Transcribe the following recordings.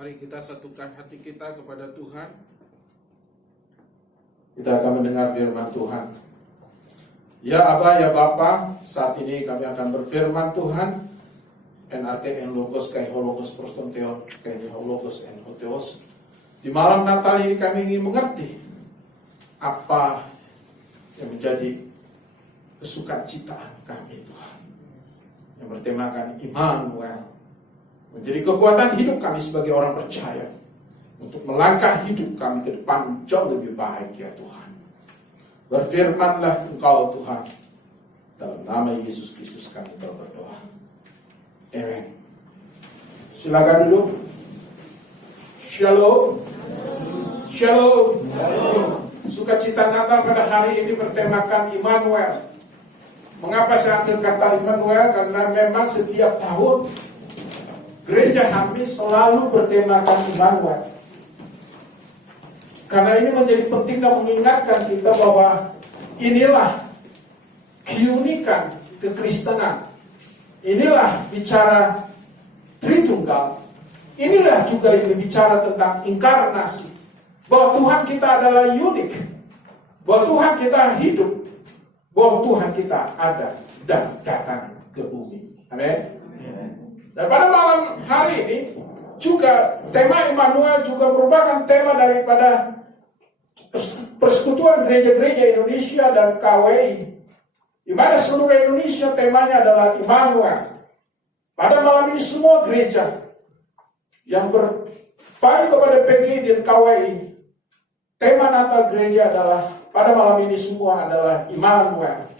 Mari kita satukan hati kita kepada Tuhan. Kita akan mendengar firman Tuhan. Ya Aba, ya Bapa, saat ini kami akan berfirman Tuhan. NRK en logos kai hologos prostonteon kai hologos en hoteos. Di malam Natal ini kami ingin mengerti apa yang menjadi kesukacitaan kami Tuhan, yang bertemakan Immanuel, menjadi kekuatan hidup kami sebagai orang percaya untuk melangkah hidup kami ke depan jauh lebih baik ya Tuhan. Berfirmanlah Engkau Tuhan, dalam nama Yesus Kristus kami berdoa. Amen. Silakan duduk. Shalom. Shalom. Sukacita Natal pada hari ini bertemakan Immanuel. Mengapa saya ambil kata Immanuel? Karena memang setiap tahun gereja kami selalu bertemakan Immanuel. Karena ini menjadi penting dan mengingatkan kita bahwa inilah keunikan kekristenan. Inilah bicara Tritunggal. Inilah juga yang bicara tentang inkarnasi. Bahwa Tuhan kita adalah unik. Bahwa Tuhan kita hidup. Bahwa Tuhan kita ada dan datang ke bumi. Amin. Dan pada malam hari ini juga tema Immanuel juga merupakan tema daripada Persekutuan Gereja-Gereja Indonesia dan KWI, di mana seluruh Indonesia temanya adalah Immanuel. Pada malam ini semua gereja yang berpayu kepada PGI dan KWI, tema Natal gereja adalah pada malam ini semua adalah Immanuel.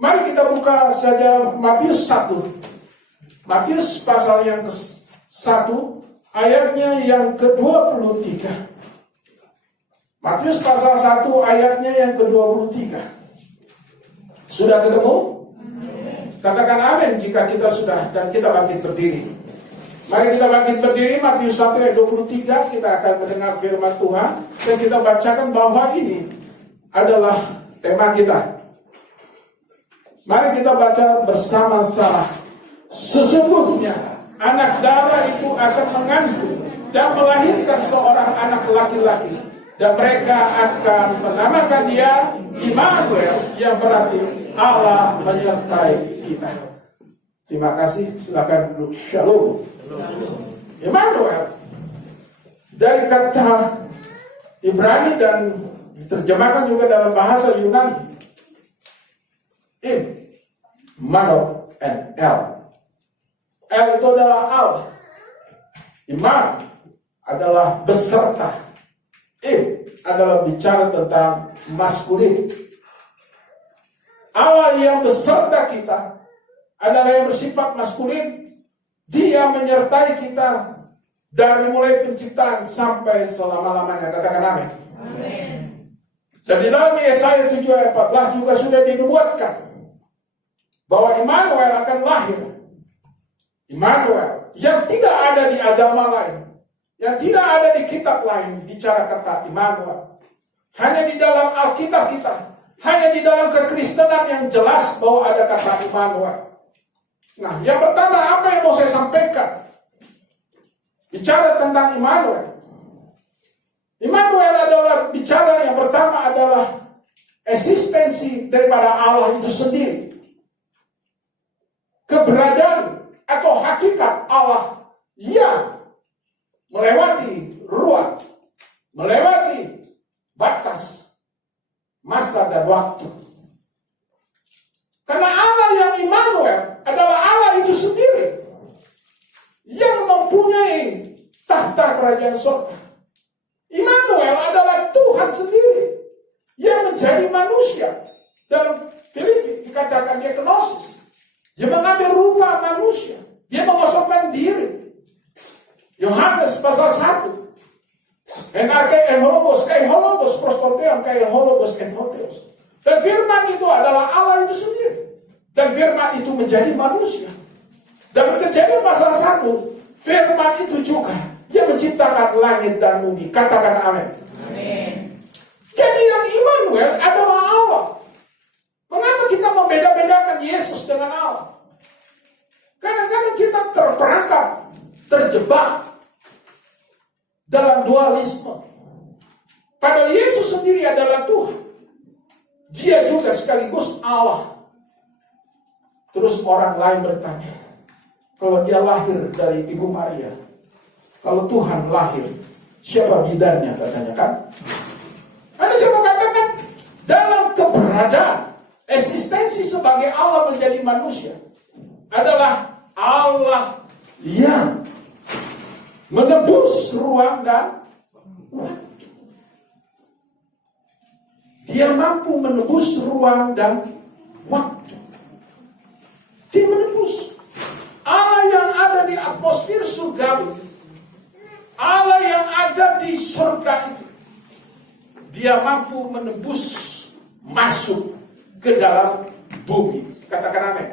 Mari kita buka saja Matius 1. Matius pasal yang ke-1 ayatnya yang ke-23. Matius pasal 1 ayatnya yang ke-23. Sudah ketemu? Katakan amin jika kita sudah, dan kita bangkit berdiri. Mari kita bangkit berdiri. Matius 1 ayat 23. Kita akan mendengar firman Tuhan dan kita bacakan bahwa ini adalah tema kita. Mari kita baca bersama-sama. Sesungguhnya anak darah itu akan mengandung dan melahirkan seorang anak laki-laki, dan mereka akan menamakan dia Immanuel, yang berarti Allah menyertai kita. Terima kasih. Silakan duduk. Shalom. Immanuel dari kata Ibrani dan diterjemahkan juga dalam bahasa Yunani. Mano and El. El itu adalah Allah. Iman adalah beserta. Adalah bicara tentang maskulin. Allah yang beserta kita adalah yang bersifat maskulin. Dia menyertai kita dari mulai penciptaan sampai selama-lamanya. Katakan amin. Amin. Dan di dalam Yesaya 7 ayat 14 juga sudah dinubuatkan bahwa Immanuel akan lahir. Immanuel yang tidak ada di agama lain, yang tidak ada di kitab lain bicara kata Immanuel. Hanya di dalam Alkitab kita, hanya di dalam kekristenan yang jelas bahwa ada kata Immanuel. Nah, yang pertama apa yang mau saya sampaikan? Bicara tentang Immanuel. Immanuel adalah bicara yang pertama adalah eksistensi daripada Allah itu sendiri. Keberadaan atau hakikat Allah yang melewati ruang, melewati batas, masa dan waktu. Karena Allah yang Immanuel adalah Allah itu sendiri yang mempunyai tahta kerajaan surga. Immanuel adalah Tuhan sendiri yang menjadi manusia. Dalam Filipi dikatakan dia kenosis. Dia mengambil rupa manusia. Dia mengosongkan diri. Yohanes pasal 1. NRK en hologos kai hologos prostonteon kai hologos en hoteos. Dan firman itu adalah Allah itu sendiri. Dan firman itu menjadi manusia. Dan Kejadian pasal 1, firman itu juga dia menciptakan langit dan bumi. Katakan amin. Amin. Jadi yang Immanuel adalah Allah. Mengapa kita membeda-bedakan Yesus dengan Allah? Kadang-kadang kita terperangkap, terjebak Dia juga sekaligus Allah. Terus orang lain bertanya, kalau dia lahir dari Ibu Maria, kalau Tuhan lahir, siapa bidannya katanya kan? Ada siapa katakan dalam keberadaan eksistensi sebagai Allah menjadi manusia adalah Allah yang menebus ruang dan waktu. Dia mampu menebus ruang dan waktu. Dia menebus. Allah yang ada di atmosfer surgawi, Allah yang ada di surga itu, dia mampu menembus masuk ke dalam bumi. Katakan amin.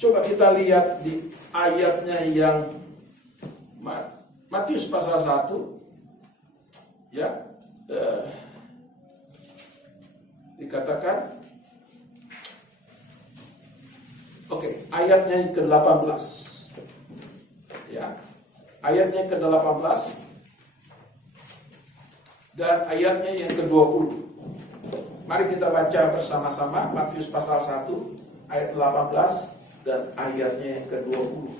Coba kita lihat di ayatnya yang Matius pasal 1 ya, dikatakan ayatnya yang ke-18 ya, ayatnya yang ke-18 dan ayatnya yang ke-20. Mari kita baca bersama-sama Matius pasal 1 ayat 18 dan ayatnya yang ke-20.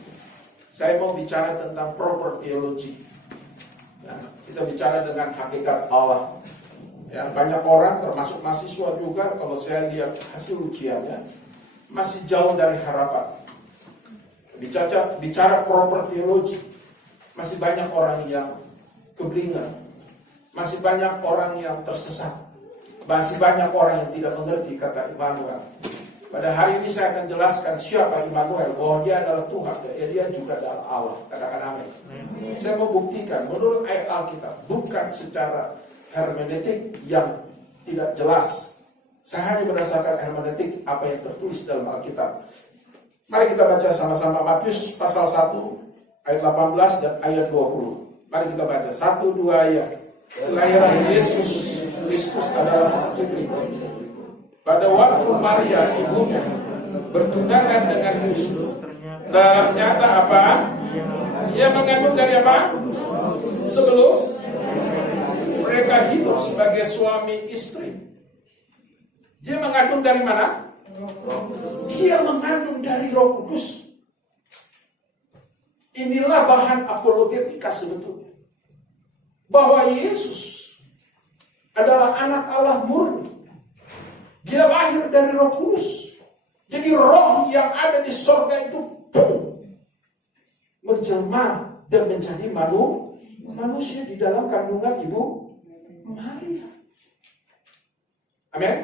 Saya mau bicara tentang proper theology. Ya, kita bicara dengan hakikat Allah. Ya, banyak orang termasuk mahasiswa juga, kalau saya lihat hasil ujiannya masih jauh dari harapan. Bicara proper theology, masih banyak orang yang keblingan, masih banyak orang yang tersesat, masih banyak orang yang tidak mengerti kata Immanuel. Pada hari ini saya akan jelaskan siapa Immanuel, bahwa dia adalah Tuhan dan dia juga adalah Allah. Katakan amin. Saya mau buktikan menurut ayat Alkitab, bukan secara hermeneutik yang tidak jelas. Saya hanya berdasarkan hermeneutik apa yang tertulis dalam Alkitab. Mari kita baca sama-sama Matius pasal 1 ayat 18 dan ayat 20. Mari kita baca 1, 2 ayat. Kelahiran Yesus Kristus adalah seperti berikut. Pada waktu Maria ibunya bertunangan dengan Yusuf, ternyata apa? Ia mengandung dari apa? Sebelum mereka hidup sebagai suami istri. Dia mengandung dari mana? Dia mengandung dari Roh Kudus. Inilah bahan apologetika sebetulnya, bahwa Yesus adalah anak Allah murni. Dia lahir dari Roh Kudus. Jadi roh yang ada di surga itu menjelma dan menjadi manusia di dalam kandungan Ibu Maria. Amin.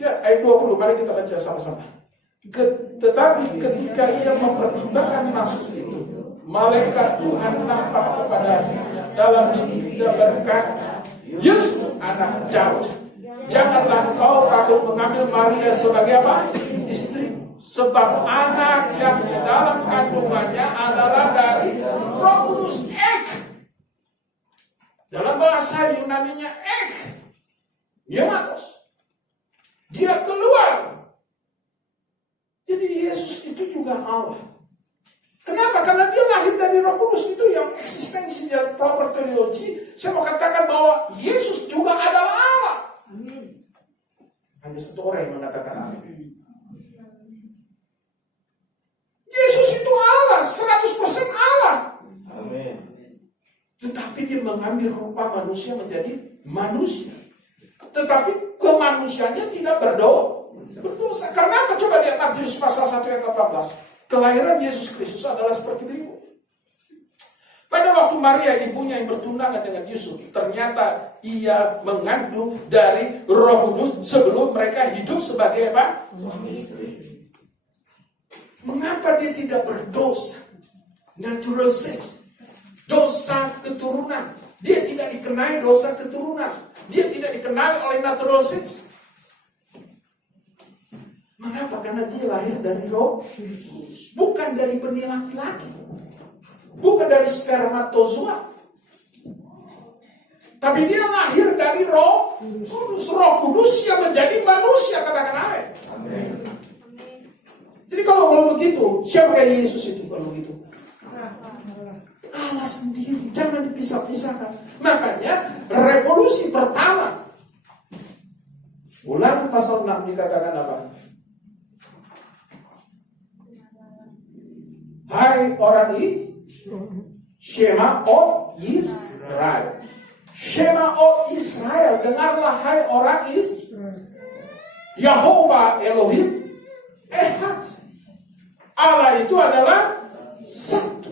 Ya, ayat 20, mari kita baca sama-sama. Tetapi ketika ia mempertimbangkan maksud itu, malaikat Tuhan nampak kepadanya dalam mimpi dan berkata, Yusuf anak Daud, janganlah engkau takut mengambil Maria sebagai apa? Istri. Sebab anak yang di dalam kandungannya adalah dari Roh Kudus. Dalam bahasa Yunaninya pneumatos. Dia keluar. Jadi Yesus itu juga Allah. Kenapa? Karena dia lahir dari Roh Kudus. Itu yang eksistensinya proper theology. Saya mau katakan bahwa Yesus juga adalah Allah. Amin. Hanya satu orang yang mengatakan amin. Yesus itu Allah, 100% Allah. Amin. Tetapi dia mengambil rupa manusia menjadi manusia. Tetapi kemanusiaannya tidak berdosa. Karena apa? Coba lihat Matius pasal 1 ayat 18. Kelahiran Yesus Kristus adalah seperti berikut. Pada waktu Maria ibunya yang bertunangan dengan Yusuf, ternyata ia mengandung dari Roh Kudus sebelum mereka hidup sebagai apa? Mengapa dia tidak berdosa? Natural sex. Dosa keturunan. Dia tidak dikenai dosa keturunan. Dia tidak dikenai oleh natural sex. Mengapa? Karena dia lahir dari Roh Kudus. Bukan dari benih laki-laki. Bukan dari spermatozoa. Tapi dia lahir dari Roh Kudus. Roh Kudus yang menjadi manusia. Katakan amin. Amin. Jadi kalau begitu, siapa Yesus itu kalau begitu? Allah sendiri. Jangan dipisah-pisahkan. Makanya revolusi pertama Ulang pasal 6 dikatakan apa? Hai orang Shema o Israel. Shema o Israel, dengarlah hai orang Yahova Elohim Ehad. Allah itu adalah satu.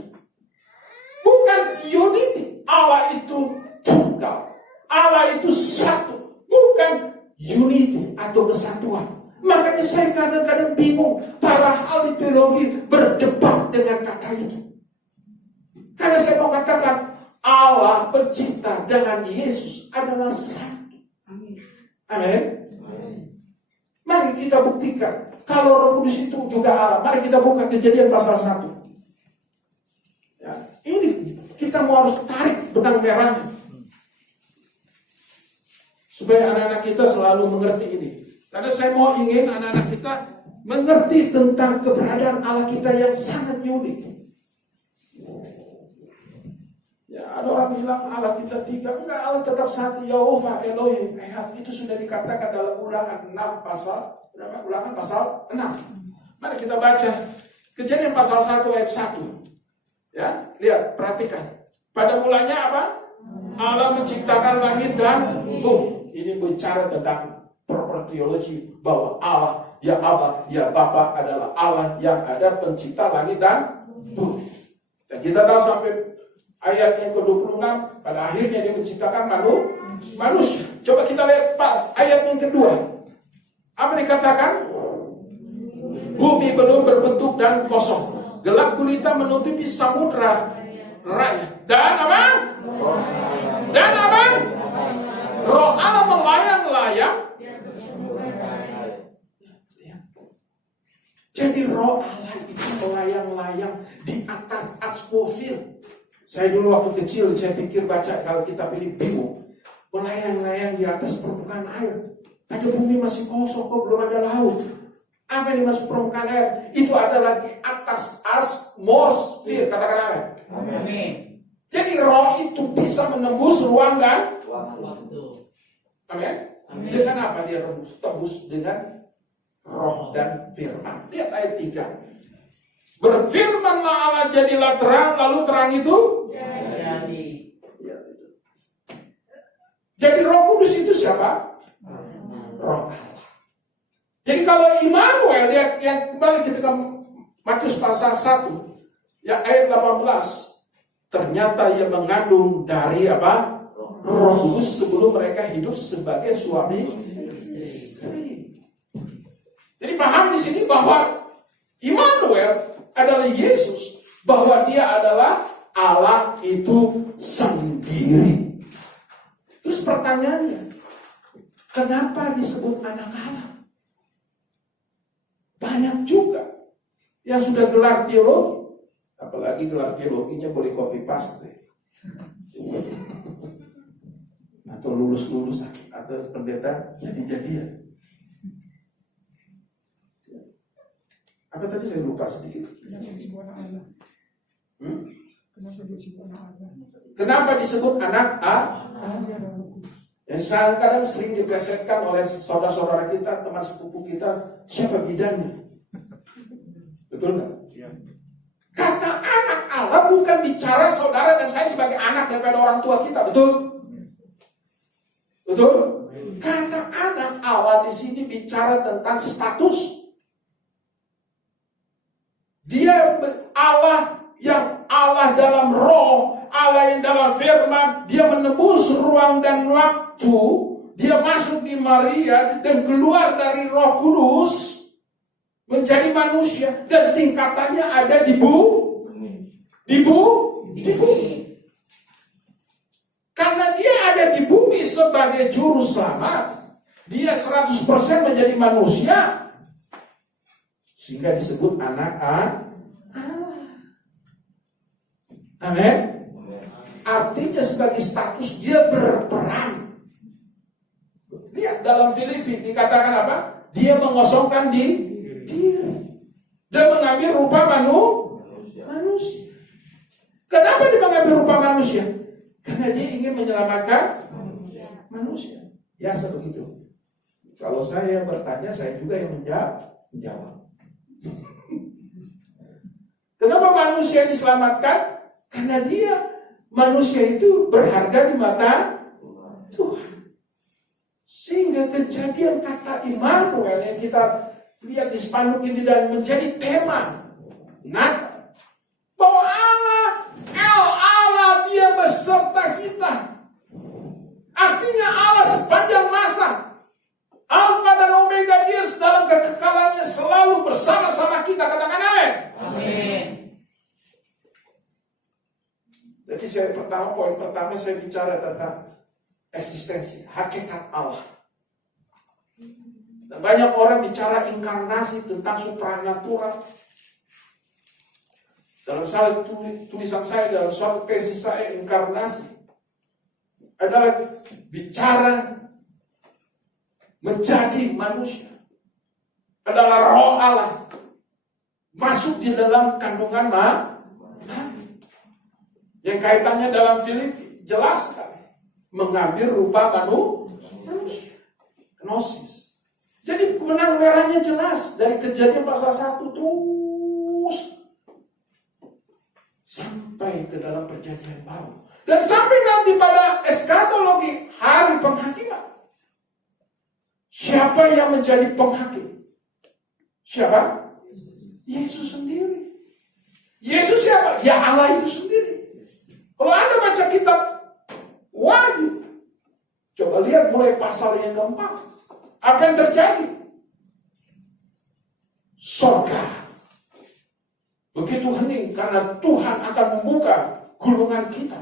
Bukan unity. Allah itu tunggal. Allah itu satu. Bukan unity atau kesatuan. Makanya saya kadang-kadang bingung para ahli teologi berdebat dengan kata itu. Karena saya mau katakan Allah pencipta dengan Yesus adalah satu. Amin. Mari kita buktikan kalau Roh Kudus itu juga Allah. Mari kita buka Kejadian pasal 1. Ya, ini kita mau harus tarik benang merahnya supaya anak-anak kita selalu mengerti ini. Karena saya mau ingin anak-anak kita mengerti tentang keberadaan Allah kita yang sangat unik. Ya, ada orang bilang Allah kita tiga. Enggak, Allah tetap satu. Yehova Elohim Ehad. Itu sudah dikatakan dalam Ulangan 6 pasal berapa? Ulangan pasal 6. Mari kita baca Kejadian pasal 1 ayat 1. Ya, lihat, perhatikan. Pada mulanya apa? Allah menciptakan langit dan bumi. Ini bicara tentang teologi bahwa Allah, ya Aba, ya Bapa adalah Allah yang ada pencipta langit dan bumi. Dan kita tahu sampai ayat yang ke-26, pada akhirnya dia menciptakan manusia. Coba kita lihat ayat yang kedua. Apa dikatakan? Bumi belum berbentuk dan kosong. Gelap gulita menutupi samudra raya. Dan apa? Dan apa? Roh Allah melayang-layang. Jadi roh Allah itu melayang-layang di atas atmosfer. Saya dulu waktu kecil, saya pikir baca kalau kitab ini bingung. Melayang-layang di atas permukaan air. Ada bumi masih kosong, kok belum ada laut. Apa yang masuk permukaan air? Itu adalah di atas atmosfer. Katakan amin. Jadi roh itu bisa menembus ruang dan waktu. Amin. Dengan apa dia tembus? Dengan roh dan firman. Lihat ayat 3. Berfirmanlah Allah, jadilah terang, lalu terang itu jadi. Jadi Roh Kudus itu siapa? Roh Allah. Jadi kalau Immanuel yang kembali kita ke Matius pasal 1 ya ayat 18, ternyata ia mengandung dari apa? Roh Kudus sebelum mereka hidup sebagai suami istri. Jadi paham di sini bahwa Immanuel adalah Yesus, bahwa dia adalah Allah itu sendiri. Terus pertanyaannya, kenapa disebut anak Allah? Banyak juga yang sudah gelar teologi, apalagi gelar teologinya boleh copy paste, atau lulus atau pendeta jadi-jadian. Apa tadi saya lupa sedikit. Kenapa disebut anak Allah? Yang kadang sering diplesetkan oleh saudara-saudara kita, teman sepupu kita, siapa bidannya? Betul nggak? Kata anak Allah bukan bicara saudara dan saya sebagai anak daripada orang tua kita, betul? Betul? Kata anak Allah di sini bicara tentang status. Dia Allah yang Allah dalam roh, Allah yang dalam firman, dia menembus ruang dan waktu, dia masuk di Maria dan keluar dari Roh Kudus menjadi manusia dan tingkatannya ada di bumi. Karena dia ada di bumi sebagai juru selamat, dia 100% menjadi manusia. Sehingga disebut anak Allah. Amin. Artinya sebagai status dia berperan. Lihat dalam Filipi dikatakan apa? Dia mengosongkan diri. Dia mengambil rupa manusia. Kenapa dia mengambil rupa manusia? Karena dia ingin menyelamatkan manusia. Ya sebegitu. Kalau saya bertanya, saya juga yang menjawab. Kenapa manusia diselamatkan? Karena manusia itu berharga di mata Tuhan. Sehingga kejadian kata Immanuel yang kita lihat di spanduk ini dan menjadi tema Natal. Bahwa Allah dia beserta kita. Artinya Allah sepanjang masa, Alfa dan Omega, dia dalam kekekalannya selalu bersama-sama kita. Katakan amin. Amin. Jadi poin pertama saya bicara tentang eksistensi, hakikat Allah. Dan banyak orang bicara inkarnasi, tentang supranatural. Dalam salah tulisan saya, dalam suatu tesis saya, inkarnasi adalah bicara menjadi manusia. Adalah roh Allah masuk di dalam kandungan yang kaitannya dalam Filipi jelaskan mengambil rupa manusia. Gnosis. Jadi benang merahnya jelas dari Kejadian pasal 1 terus sampai ke dalam perjanjian baru. Dan sampai nanti pada eskatologi hari penghakiman. Siapa yang menjadi penghakim? Siapa? Yesus sendiri. Yesus siapa? Ya Allah itu sendiri. Kalau Anda baca kitab Wahyu, coba lihat mulai pasal yang keempat. Apa yang terjadi? Surga begitu hening karena Tuhan akan membuka gulungan kita.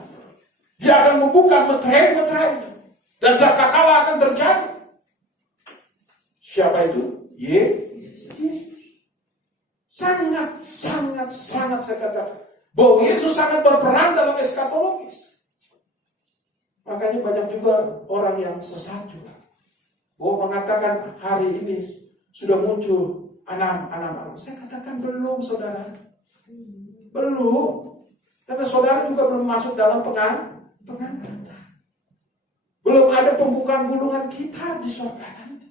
Dia akan membuka meterai dan sakakala akan terjadi. Siapa itu? Yesus. Sangat saya katakan bahwa Yesus sangat berperan dalam eskatologis. Makanya banyak juga orang yang sesat juga. Bahwa mengatakan hari ini sudah muncul anak-anak. Saya katakan belum, saudara. Belum. Karena saudara juga belum masuk dalam pengangkatan. Belum ada pembukaan gulungan kita di surga nanti.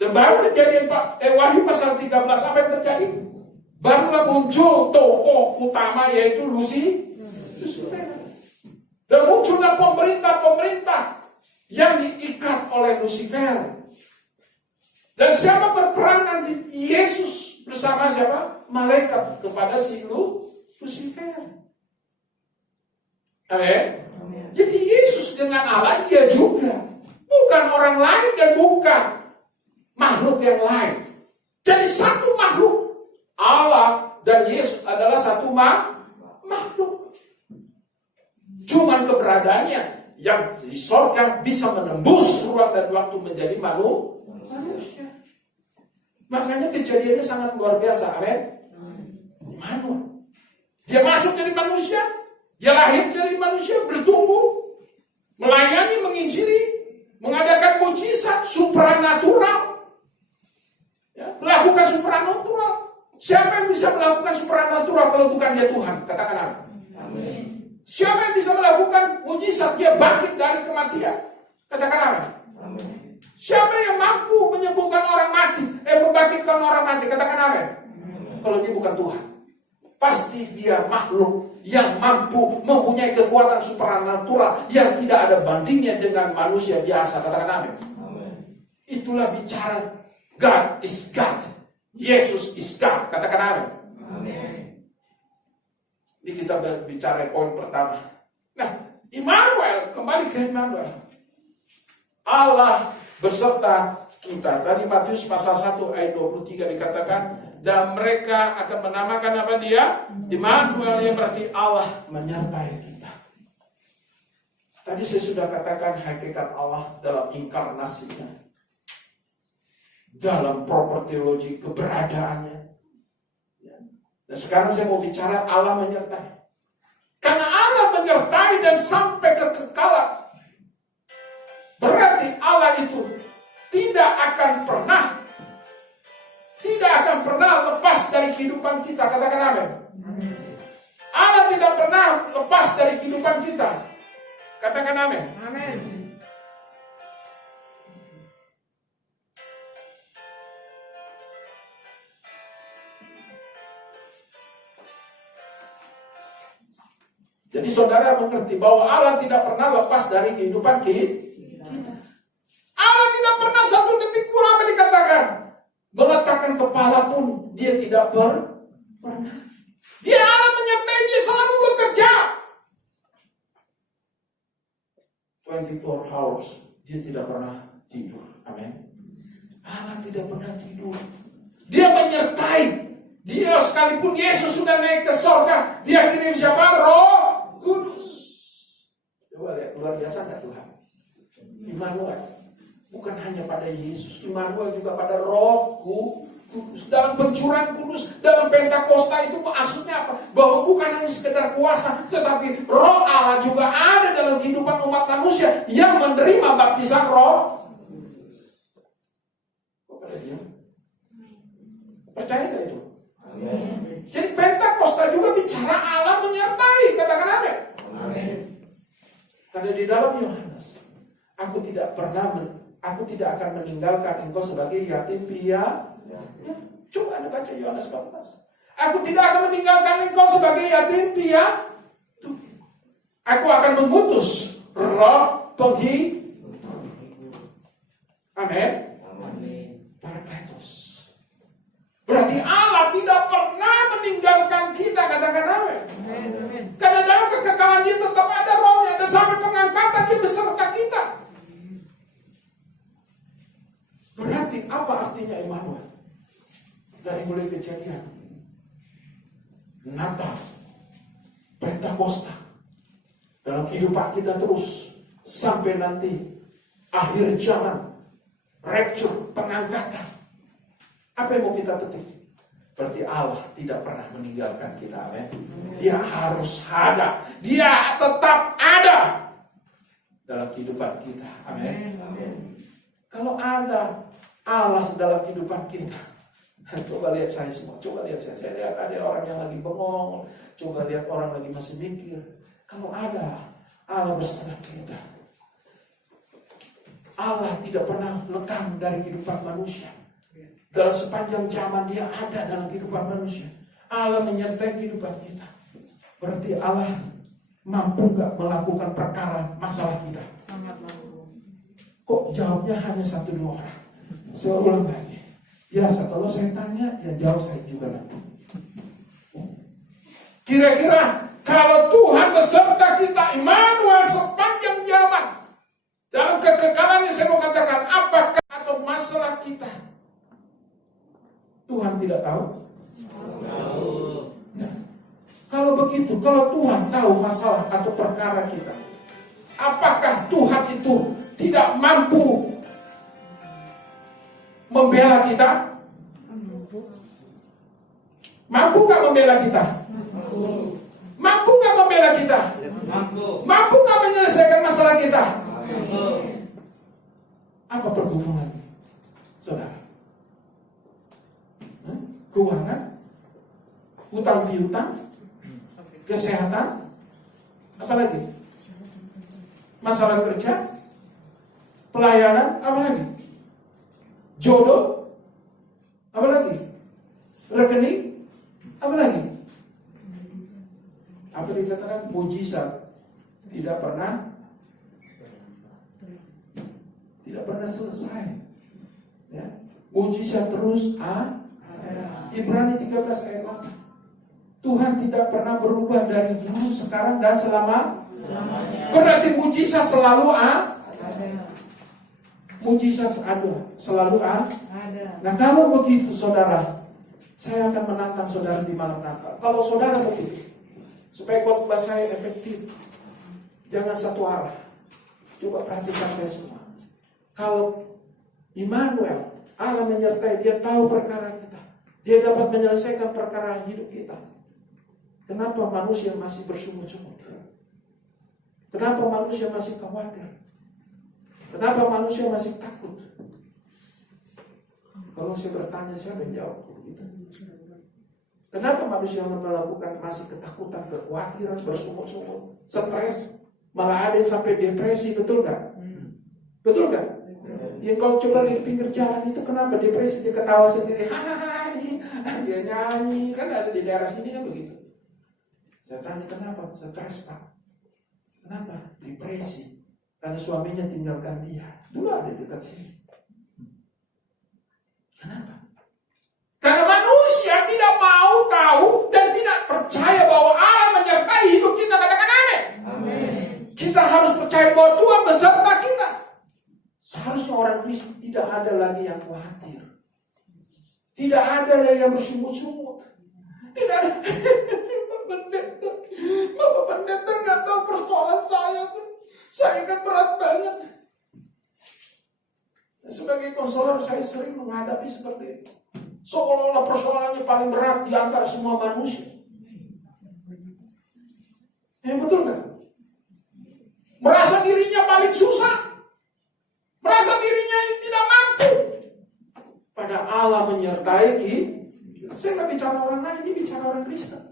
Dan baru kejadian Wahyu pasal 13 apa yang terjadi? Barulah muncul tokoh utama yaitu Lucifer. Dan muncullah pemerintah yang diikat oleh Lucifer. Dan siapa berperang nanti? Yesus bersama siapa? Malaikat kepada si Lucifer. Amin. Jadi Yesus dengan Allah dia juga. Bukan orang lain dan bukan makhluk yang lain. Jadi satu makhluk. Allah dan Yesus adalah satu makhluk. Cuman keberadaannya yang di sorga bisa menembus ruang dan waktu menjadi manusia. Makanya kejadiannya sangat luar biasa. Amin. Immanuel. Dia masuk jadi manusia. Dia lahir jadi manusia. Bertumbuh. Melayani, menginjili. Mengadakan mujizat supranatural. Ya, melakukan supranatural. Siapa yang bisa melakukan supranatural kalau bukan dia Tuhan? Katakan amin. Siapa yang bisa melakukan mujizat? Dia bangkit dari kematian. Katakan amin. Siapa yang mampu menyembuhkan orang mati? Membangkitkan orang mati? Katakan amin. Kalau dia bukan Tuhan, pasti dia makhluk yang mampu mempunyai kekuatan supranatural yang tidak ada bandingnya dengan manusia biasa. Katakan amin. Itulah bicara God is God. Yesus is God. Katakan amin. Ini kita bicara poin pertama. Nah, Immanuel, kembali ke Immanuel. Allah beserta kita. Tadi Matius pasal 1 ayat 23 dikatakan, dan mereka akan menamakan apa dia? Immanuel, yang berarti Allah menyertai kita. Tadi saya sudah katakan hakikat Allah dalam inkarnasinya. Dalam proper teologi keberadaannya. Dan sekarang saya mau bicara Allah menyertai. Karena Allah menyertai dan sampai kekekalan. Berarti Allah itu tidak akan pernah lepas dari kehidupan kita. Katakan amin. Allah tidak pernah lepas dari kehidupan kita. Katakan amin. Jadi saudara mengerti bahwa Allah tidak pernah lepas dari kehidupan kita. Allah tidak pernah satu detik pun apa dikatakan. Meletakkan kepala pun dia tidak pernah. Dia Allah menyertai, dia selalu bekerja. 24 hours, dia tidak pernah tidur. Amin. Allah tidak pernah tidur. Dia menyertai. Dia sekalipun Yesus sudah naik ke surga, dia kirim siapa? Roh Kudus. Coba lihat, luar biasa nggak Tuhan? Immanuel. Bukan hanya pada Yesus, Immanuel juga pada Roh Kudus. Dalam pencurahan kudus, dalam Pentakosta itu maksudnya apa? Bahwa bukan hanya sekedar kuasa, tetapi Roh Allah juga ada dalam kehidupan umat manusia yang menerima baptisan Roh. Kok pada diam? Percaya nggak itu? Amin. Jadi Pentakosta juga bicara Allah menyertai. Katakan amin. Amin. Karena di dalam Yohanes, aku tidak akan meninggalkan engkau sebagai yatim piatu. Ya, coba Anda baca Yohanes 14. Aku tidak akan meninggalkan engkau sebagai yatim piatu. Aku akan mengutus Roh penghidup. Amin. Parakletos. Berarti Allah tidak pernah meninggalkan kita. Katakan amin. Karena dalam kekekalan dia tetap ada rohnya. Dan sampai pengangkatan dia beserta kita. Berarti apa artinya Immanuel? Dari mulai kejadian, Natal, Pentakosta, dalam kehidupan kita terus sampai nanti akhir zaman, rapture, pengangkatan. Apa yang mau kita petik? Berarti Allah tidak pernah meninggalkan kita. Amin. Dia harus ada. Dia tetap ada dalam kehidupan kita. Amin. Kalau ada Allah dalam kehidupan kita, coba lihat saya semua. Coba lihat saya. Saya lihat ada orang yang lagi bengong. Coba lihat orang lagi masih mikir. Kalau ada Allah bersama kita, Allah tidak pernah lekang dari kehidupan manusia. Dalam sepanjang zaman dia ada dalam kehidupan manusia. Allah menyertai kehidupan kita. Berarti Allah mampu gak melakukan perkara masalah kita? Sangat mampu. Kok jawabnya hanya 1-2 orang? Saya ulang lagi. Biasa kalau saya tanya, ya jawab saya juga nanti. Kira-kira kalau Tuhan beserta kita, Immanuel sepanjang zaman, dalam kekekalannya saya mau katakan, apakah atau masalah kita Tuhan tidak tahu? Tahu. Nah, kalau begitu, kalau Tuhan tahu masalah atau perkara kita, apakah Tuhan itu tidak mampu membela kita? Mampu nggak membela kita? Mampu nggak membela kita? Mampu nggak menyelesaikan masalah kita? Apa perhubungan, saudara? Keuangan, hutang piutang, kesehatan, apa lagi? Masalah kerja, pelayanan, apa lagi? Jodoh, apa lagi? Rekening, apa lagi? Apa dikatakan mujizat tidak pernah selesai. Ya, mujizat terus Ibrani 13 ayat 8. Tuhan tidak pernah berubah dari dulu, sekarang dan selamanya. Berarti mujizat selalu ada. Mujizat ada, selalu ada. Nah kalau begitu saudara, saya akan menantang saudara di malam Natal. Kalau saudara begitu, supaya khotbah saya efektif, jangan satu arah. Coba perhatikan saya semua. Kalau Immanuel, Allah menyertai, dia tahu perkara kita. Dia dapat menyelesaikan perkara hidup kita. Kenapa manusia masih bersungut-sungut? Kenapa manusia masih khawatir? Kenapa manusia masih takut? Kalau saya bertanya, siapa yang jawab? Kenapa manusia melakukan masih ketakutan, kekhawatiran, bersungut-sungut, stres, malah ada yang sampai depresi, betul gak? Betul gak? Ya kalau coba di pinggir jalan itu kenapa depresi, dia ketawa sendiri, hahaha, dia nyanyi, kan ada di daerah sini kan begitu. Saya tanya kenapa? Stres Pak. Kenapa? Depresi. Karena suaminya tinggalkan dia. Dulu ada dekat sini. Kenapa? Karena manusia tidak mau tahu dan tidak percaya bahwa Allah menyertai hidup kita. Katakan amin. Kita harus percaya bahwa Tuhan beserta kita. Seharusnya orang Kristen tidak ada lagi yang khawatir. Tidak ada lagi yang bersungut-sungut. Tidak ada. Bapak pendeta nggak tahu persoalan saya. Saya kan berat banget. Sebagai konselor saya sering menghadapi seperti itu. Seolah-olah persoalannya paling berat di antara semua manusia. Betul nggak? Merasa dirinya paling susah. Merasa dirinya yang tidak mampu. Pada Allah menyertai kita. Saya nggak bicara orang lain, ini bicara orang Kristen.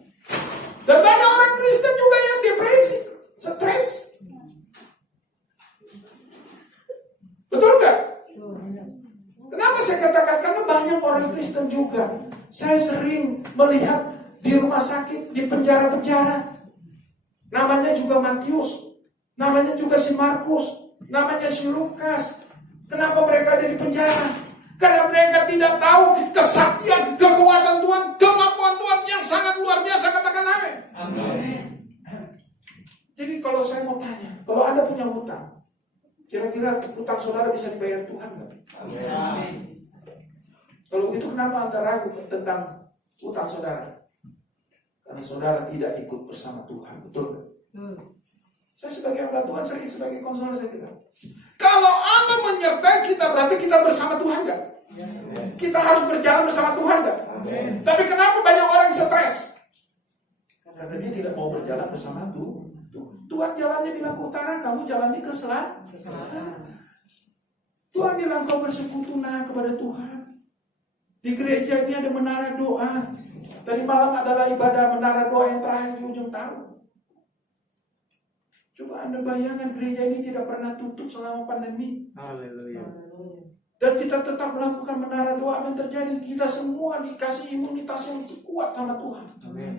Dan banyak orang Kristen juga yang depresi, stres. Betul nggak? Kenapa saya katakan? Karena banyak orang Kristen juga. Saya sering melihat di rumah sakit, di penjara-penjara. Namanya juga Matius. Namanya juga si Markus. Namanya si Lukas. Kenapa mereka ada di penjara? Karena mereka tidak tahu kesaktian, kekuatan Tuhan, kemampuan Tuhan yang sangat luar biasa. Katakan amin. Amin. Jadi kalau saya mau tanya, kalau Anda punya hutang, kira-kira hutang saudara bisa dibayar Tuhan nggak? Amin. Kalau begitu kenapa Anda ragu tentang hutang saudara? Karena saudara tidak ikut bersama Tuhan, betul nggak? Saya sebagai hamba Tuhan sering sebagai konselor saya bilang, kalau Allah menyertai kita berarti kita bersama Tuhan nggak? Kita harus berjalan bersama Tuhan nggak? Tapi kenapa banyak orang stres? Karena dia tidak mau berjalan bersama Tuhan. Tuhan jalannya bilang ke utara, kamu jalannya ke selatan. Tuhan bilang kau bersekutulah kepada Tuhan. Di gereja ini ada menara doa. Tadi malam adalah ibadah menara doa yang terakhir di ujung tahun. Coba Anda bayangkan gereja ini tidak pernah tutup selama pandemi. Haleluya. Dan kita tetap melakukan menara doa. Apa yang terjadi? Kita semua dikasih imunitas yang kuat sama Tuhan. Amin.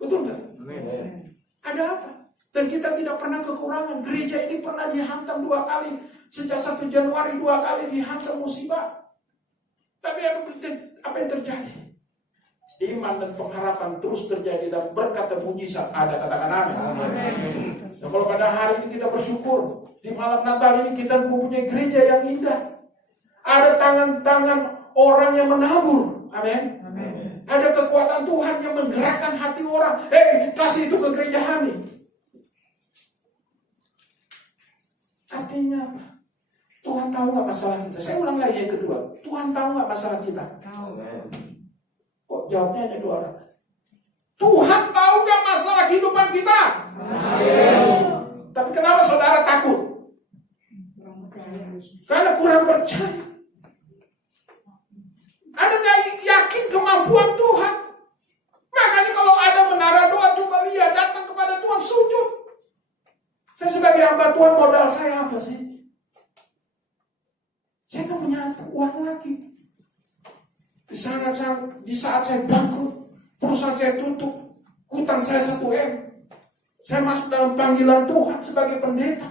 Betul nggak? Amin. Ada apa? Dan kita tidak pernah kekurangan. Gereja ini pernah dihantam 2 kali. Sejak 1 Januari 2 kali dihantam musibah. Tapi apa yang terjadi? Iman dan pengharapan terus terjadi dan berkat dan mujizat ada. Katakan amin. Nah, kalau pada hari ini kita bersyukur, di malam Natal ini kita mempunyai gereja yang indah. Ada tangan-tangan orang yang menabur. Amin. Ada kekuatan Tuhan yang menggerakkan hati orang. Kasih itu ke gereja kami. Artinya apa? Tuhan tahu nggak masalah kita? Saya ulang lagi yang kedua. Tuhan tahu nggak masalah kita? Tahu. Kok jawabnya hanya 2 orang? Tuhan tahu nggak masalah kehidupan kita? Tahu. Tapi kenapa saudara takut? Karena kurang percaya. Anda nggak yakin kemampuan Tuhan. Makanya kalau ada menara doa, coba lihat, datang kepada Tuhan, sujud. Saya sebagai hamba Tuhan, modal saya apa sih? Saya nggak punya uang lagi. Di saat saya bangkrut, perusahaan saya tutup, hutang saya 1 M. Saya masuk dalam panggilan Tuhan sebagai pendeta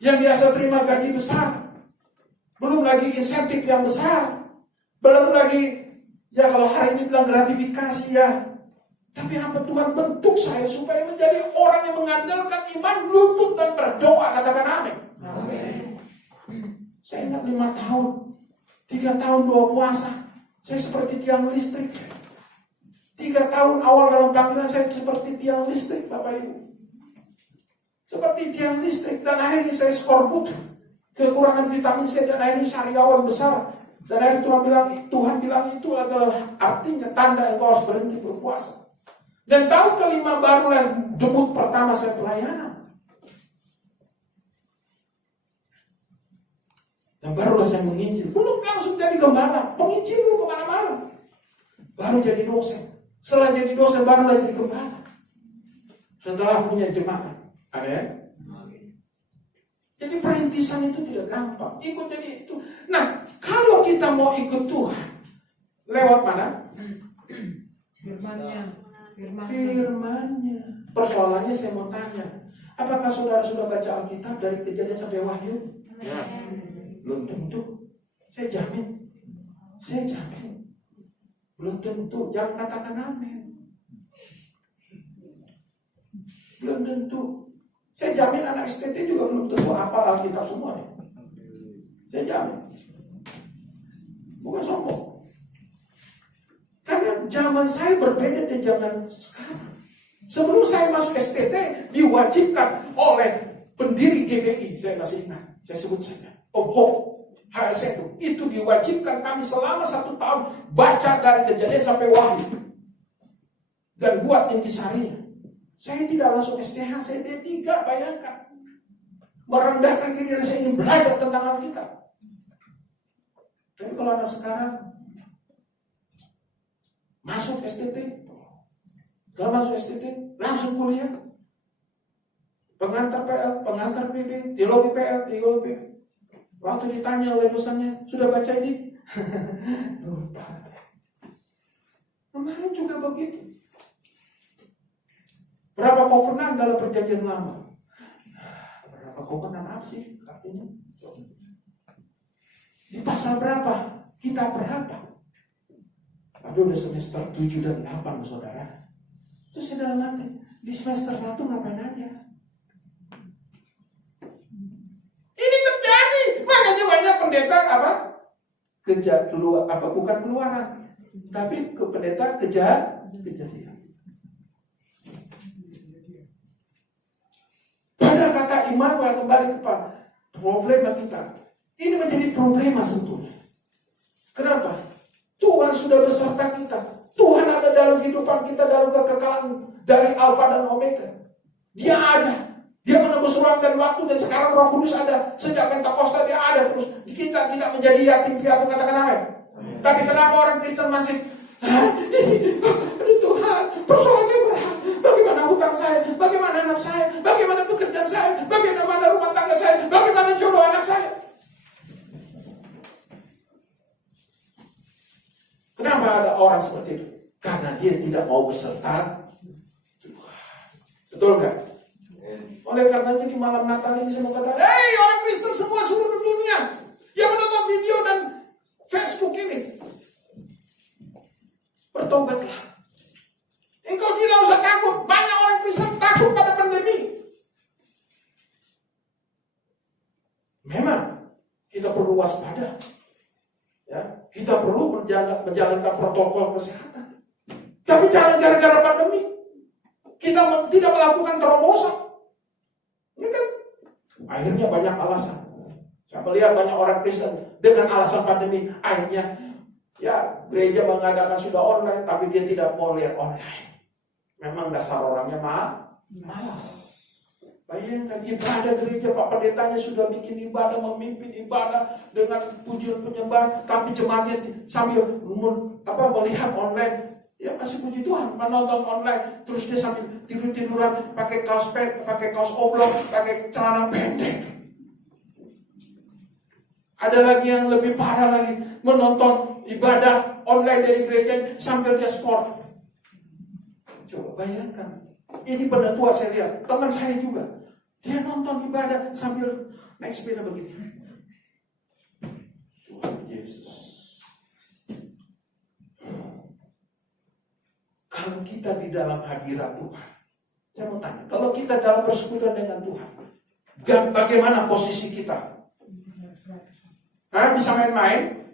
yang biasa terima gaji besar. Belum lagi insentif yang besar. Belum lagi, ya kalau hari ini bilang gratifikasi ya. Tapi hamba Tuhan bentuk saya supaya menjadi orang yang mengandalkan iman, lutut dan berdoa. Katakan amin. Saya ingat 5 tahun, 3 tahun doa puasa. Saya seperti tiang listrik. 3 tahun awal dalam panggilan saya seperti tiang listrik, Bapak Ibu. Seperti tiang listrik. Dan akhirnya saya skorbut. Kekurangan vitamin C dan akhirnya sariawan besar. Dan akhirnya Tuhan bilang itu adalah artinya tanda engkau harus berhenti berpuasa. Dan tahun kelima barulah debut pertama saya pelayanan. Dan barulah saya menginjil. Belum langsung jadi gembala. Penginjil dulu kemana-mana. Baru jadi dosen. Setelah jadi dosen barulah jadi gembala. Setelah punya jemaat. Amin. Jadi perintisan itu tidak gampang. Ikut jadi itu. Nah, kalau kita mau ikut Tuhan, lewat mana? Firman-Nya. Persoalannya saya mau tanya, apakah saudara sudah baca Alkitab dari Kejadian sampai Wahyu? Ya. Belum tentu. Saya jamin. Belum tentu. Jangan katakan amin. Belum tentu. Saya jamin anak STT juga belum tentu hafal Alkitab semua nih. Saya jamin. Bukan sombong. Karena zaman saya berbeda dengan zaman sekarang. Sebelum saya masuk STT, diwajibkan oleh pendiri GBI, saya masih ingat, saya sebut saja, Om Ho, HSE itu diwajibkan kami selama 1 tahun baca dari Kejadian sampai Wahyu dan buat intisarinya. Saya tidak langsung STH, saya D3, bayangkan. Merendahkan diri saya ingin belajar tentang Alkitab. Tapi kalau anak sekarang masuk STT, kalau masuk STT langsung kuliah, pengantar PL, pengantar PB, teologi PL, teologi PB. Waktu ditanya oleh dosennya, sudah baca ini? Lupa. Kemarin juga begitu. Berapa kovenan dalam perjanjian lama? Berapa kovenan apa sih artinya? Di pasal berapa? Kita berapa? Aduh, udah semester 7 dan 8, saudara. Terus saya dalam hati, di semester 1 ngapain aja? Ini terjadi. Makanya banyak pendeta bukan keluaran, tapi ke pendeta kejadian. Pada kata Immanuel kembali kepada problema kita. Ini menjadi problema sebetulnya. Kenapa? Tuhan sudah beserta kita. Tuhan ada dalam kehidupan kita, dalam kekekalan dari Alfa dan Omega. Dia ada. Dia menembus ruang dan waktu, dan sekarang Roh Kudus ada. Sejak Pentakosta dia ada terus. Kita tidak menjadi yatim piatu, katakan amin. Tapi kenapa orang Kristen masih aduh Tuhan, persoalan saya berat. Bagaimana hutang saya? Bagaimana anak saya? Bagaimana pekerjaan saya? Bagaimana rumah tangga saya? Bagaimana jodoh anak saya? Kenapa ada orang seperti itu? Karena dia tidak mau beserta Tuhan. Betul nggak? Oleh karenanya di malam Natal ini saya mau katakan, hei orang Kristen semua seluruh dunia yang menonton video dan Facebook ini, bertobatlah. Engkau tidak usah takut. Banyak orang Kristen takut pada pandemi. Memang kita perlu waspada. Ya, kita perlu menjalankan protokol kesehatan. Tapi jangan gara-gara pandemi kita tidak melakukan terobosan. Ini kan akhirnya banyak alasan. Saya melihat banyak orang Kristen dengan alasan pandemi, akhirnya ya gereja mengadakan sudah online, tapi dia tidak mau lihat online. Memang dasar orangnya malas. Bayangkan ibadah gereja, Pak Pendetanya sudah bikin ibadah, memimpin ibadah dengan pujian penyembahan, tapi jemaatnya sambil melihat online. Ya kasih puji Tuhan, menonton online, terus dia sambil tidur-tiduran, pakai kaos oblong, pakai celana pendek. Ada lagi yang lebih parah lagi, menonton ibadah online dari gereja sambil dia sport. Coba bayangkan, ini penetua saya lihat, teman saya juga, dia nonton ibadah sambil naik sepeda begini. Tuhan Yesus. Kalau kita di dalam hadirat Tuhan, saya mau tanya, kalau kita dalam persekutuan dengan Tuhan, bagaimana posisi kita? Bisa main-main?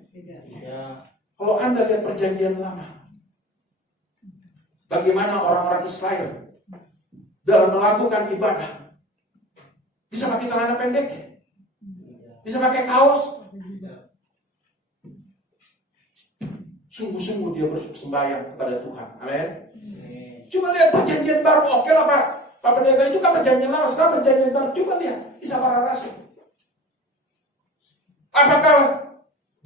Ya. Kalau Anda lihat perjanjian lama, bagaimana orang-orang Israel dalam melakukan ibadah, bisa pakai celana pendek, bisa pakai kaos, sungguh-sungguh dia bersembahyang kepada Tuhan. Amin. Coba lihat perjanjian baru, oke lah Pak Pendeta, itu kan perjanjian lama, sekarang perjanjian baru. Coba lihat, Kisah Para Rasul. Apakah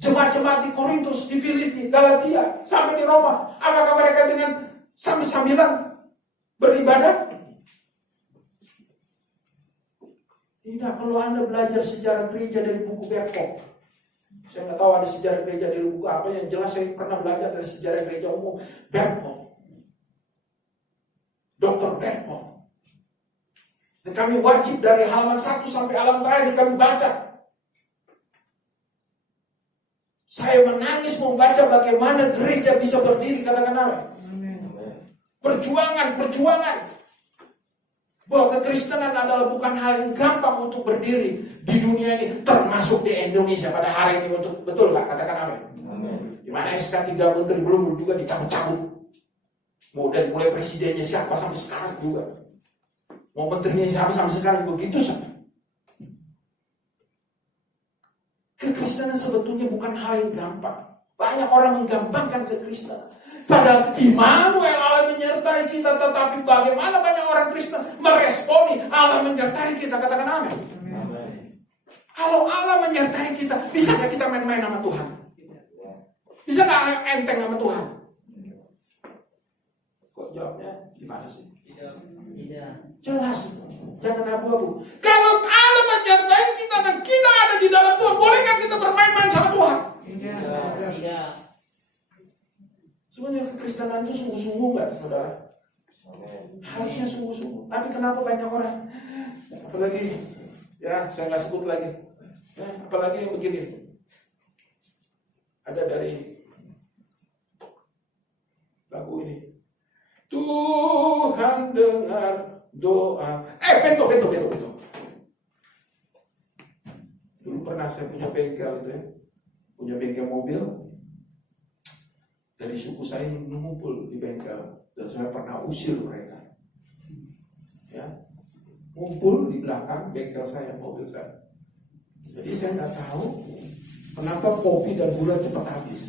jemaat-jemaat di Korintus, di Filipi, Galatia, sampai di Roma, apakah mereka dengan sambil-sambilan beribadah? Tidak. Perlu Anda belajar sejarah gereja dari buku Berkop. Saya nggak tahu ada sejarah gereja dari buku apa, yang jelas saya pernah belajar dari sejarah gereja umum Berkop. Dr. Berkop. Dan kami wajib dari halaman 1 sampai halaman terakhir kami baca. Saya menangis membaca bagaimana gereja bisa berdiri, katakan amin. Perjuangan. Bahwa kekristenan adalah bukan hal yang gampang untuk berdiri di dunia ini, termasuk di Indonesia pada hari ini. Betul gak? Katakan amin. Dimana SK 3 menteri belum juga dicabut-cabut. Mau dari mulai presidennya siapa sampai sekarang juga. Mau menterinya siapa sampai sekarang begitu saja. Kekristenan sebetulnya bukan hal yang gampang. Banyak orang menggampangkan kekristenan. Padahal Immanuel Allah menyertai kita, tetapi bagaimana banyak orang Kristen meresponi Allah menyertai kita, katakan amin. Kalau Allah menyertai kita, bisakah kita main-main sama Tuhan? Bisa gak enteng sama Tuhan? Kok jawabnya gimana sih? Tidak. Jelas. Jangan abu-abu. Kalau Allah menyertai kita dan kita ada di dalam Tuhan, bolehkah kita bermain-main sama Tuhan? Tidak. Sebenarnya kekristenan itu sungguh-sungguh nggak, saudara? Harusnya sungguh-sungguh. Tapi kenapa banyak orang? Apalagi, ya saya nggak sebut lagi. Ya, apalagi yang begini. Ada dari lagu ini. Tuhan dengar doa. Beto. Dulu pernah saya punya bengkel itu ya. Punya bengkel mobil. Dari suku saya mengumpul di bengkel. Dan saya pernah usir mereka. Ya. Ngumpul di belakang bengkel saya, mobil saya. Jadi saya nggak tahu kenapa kopi dan gula cepat habis.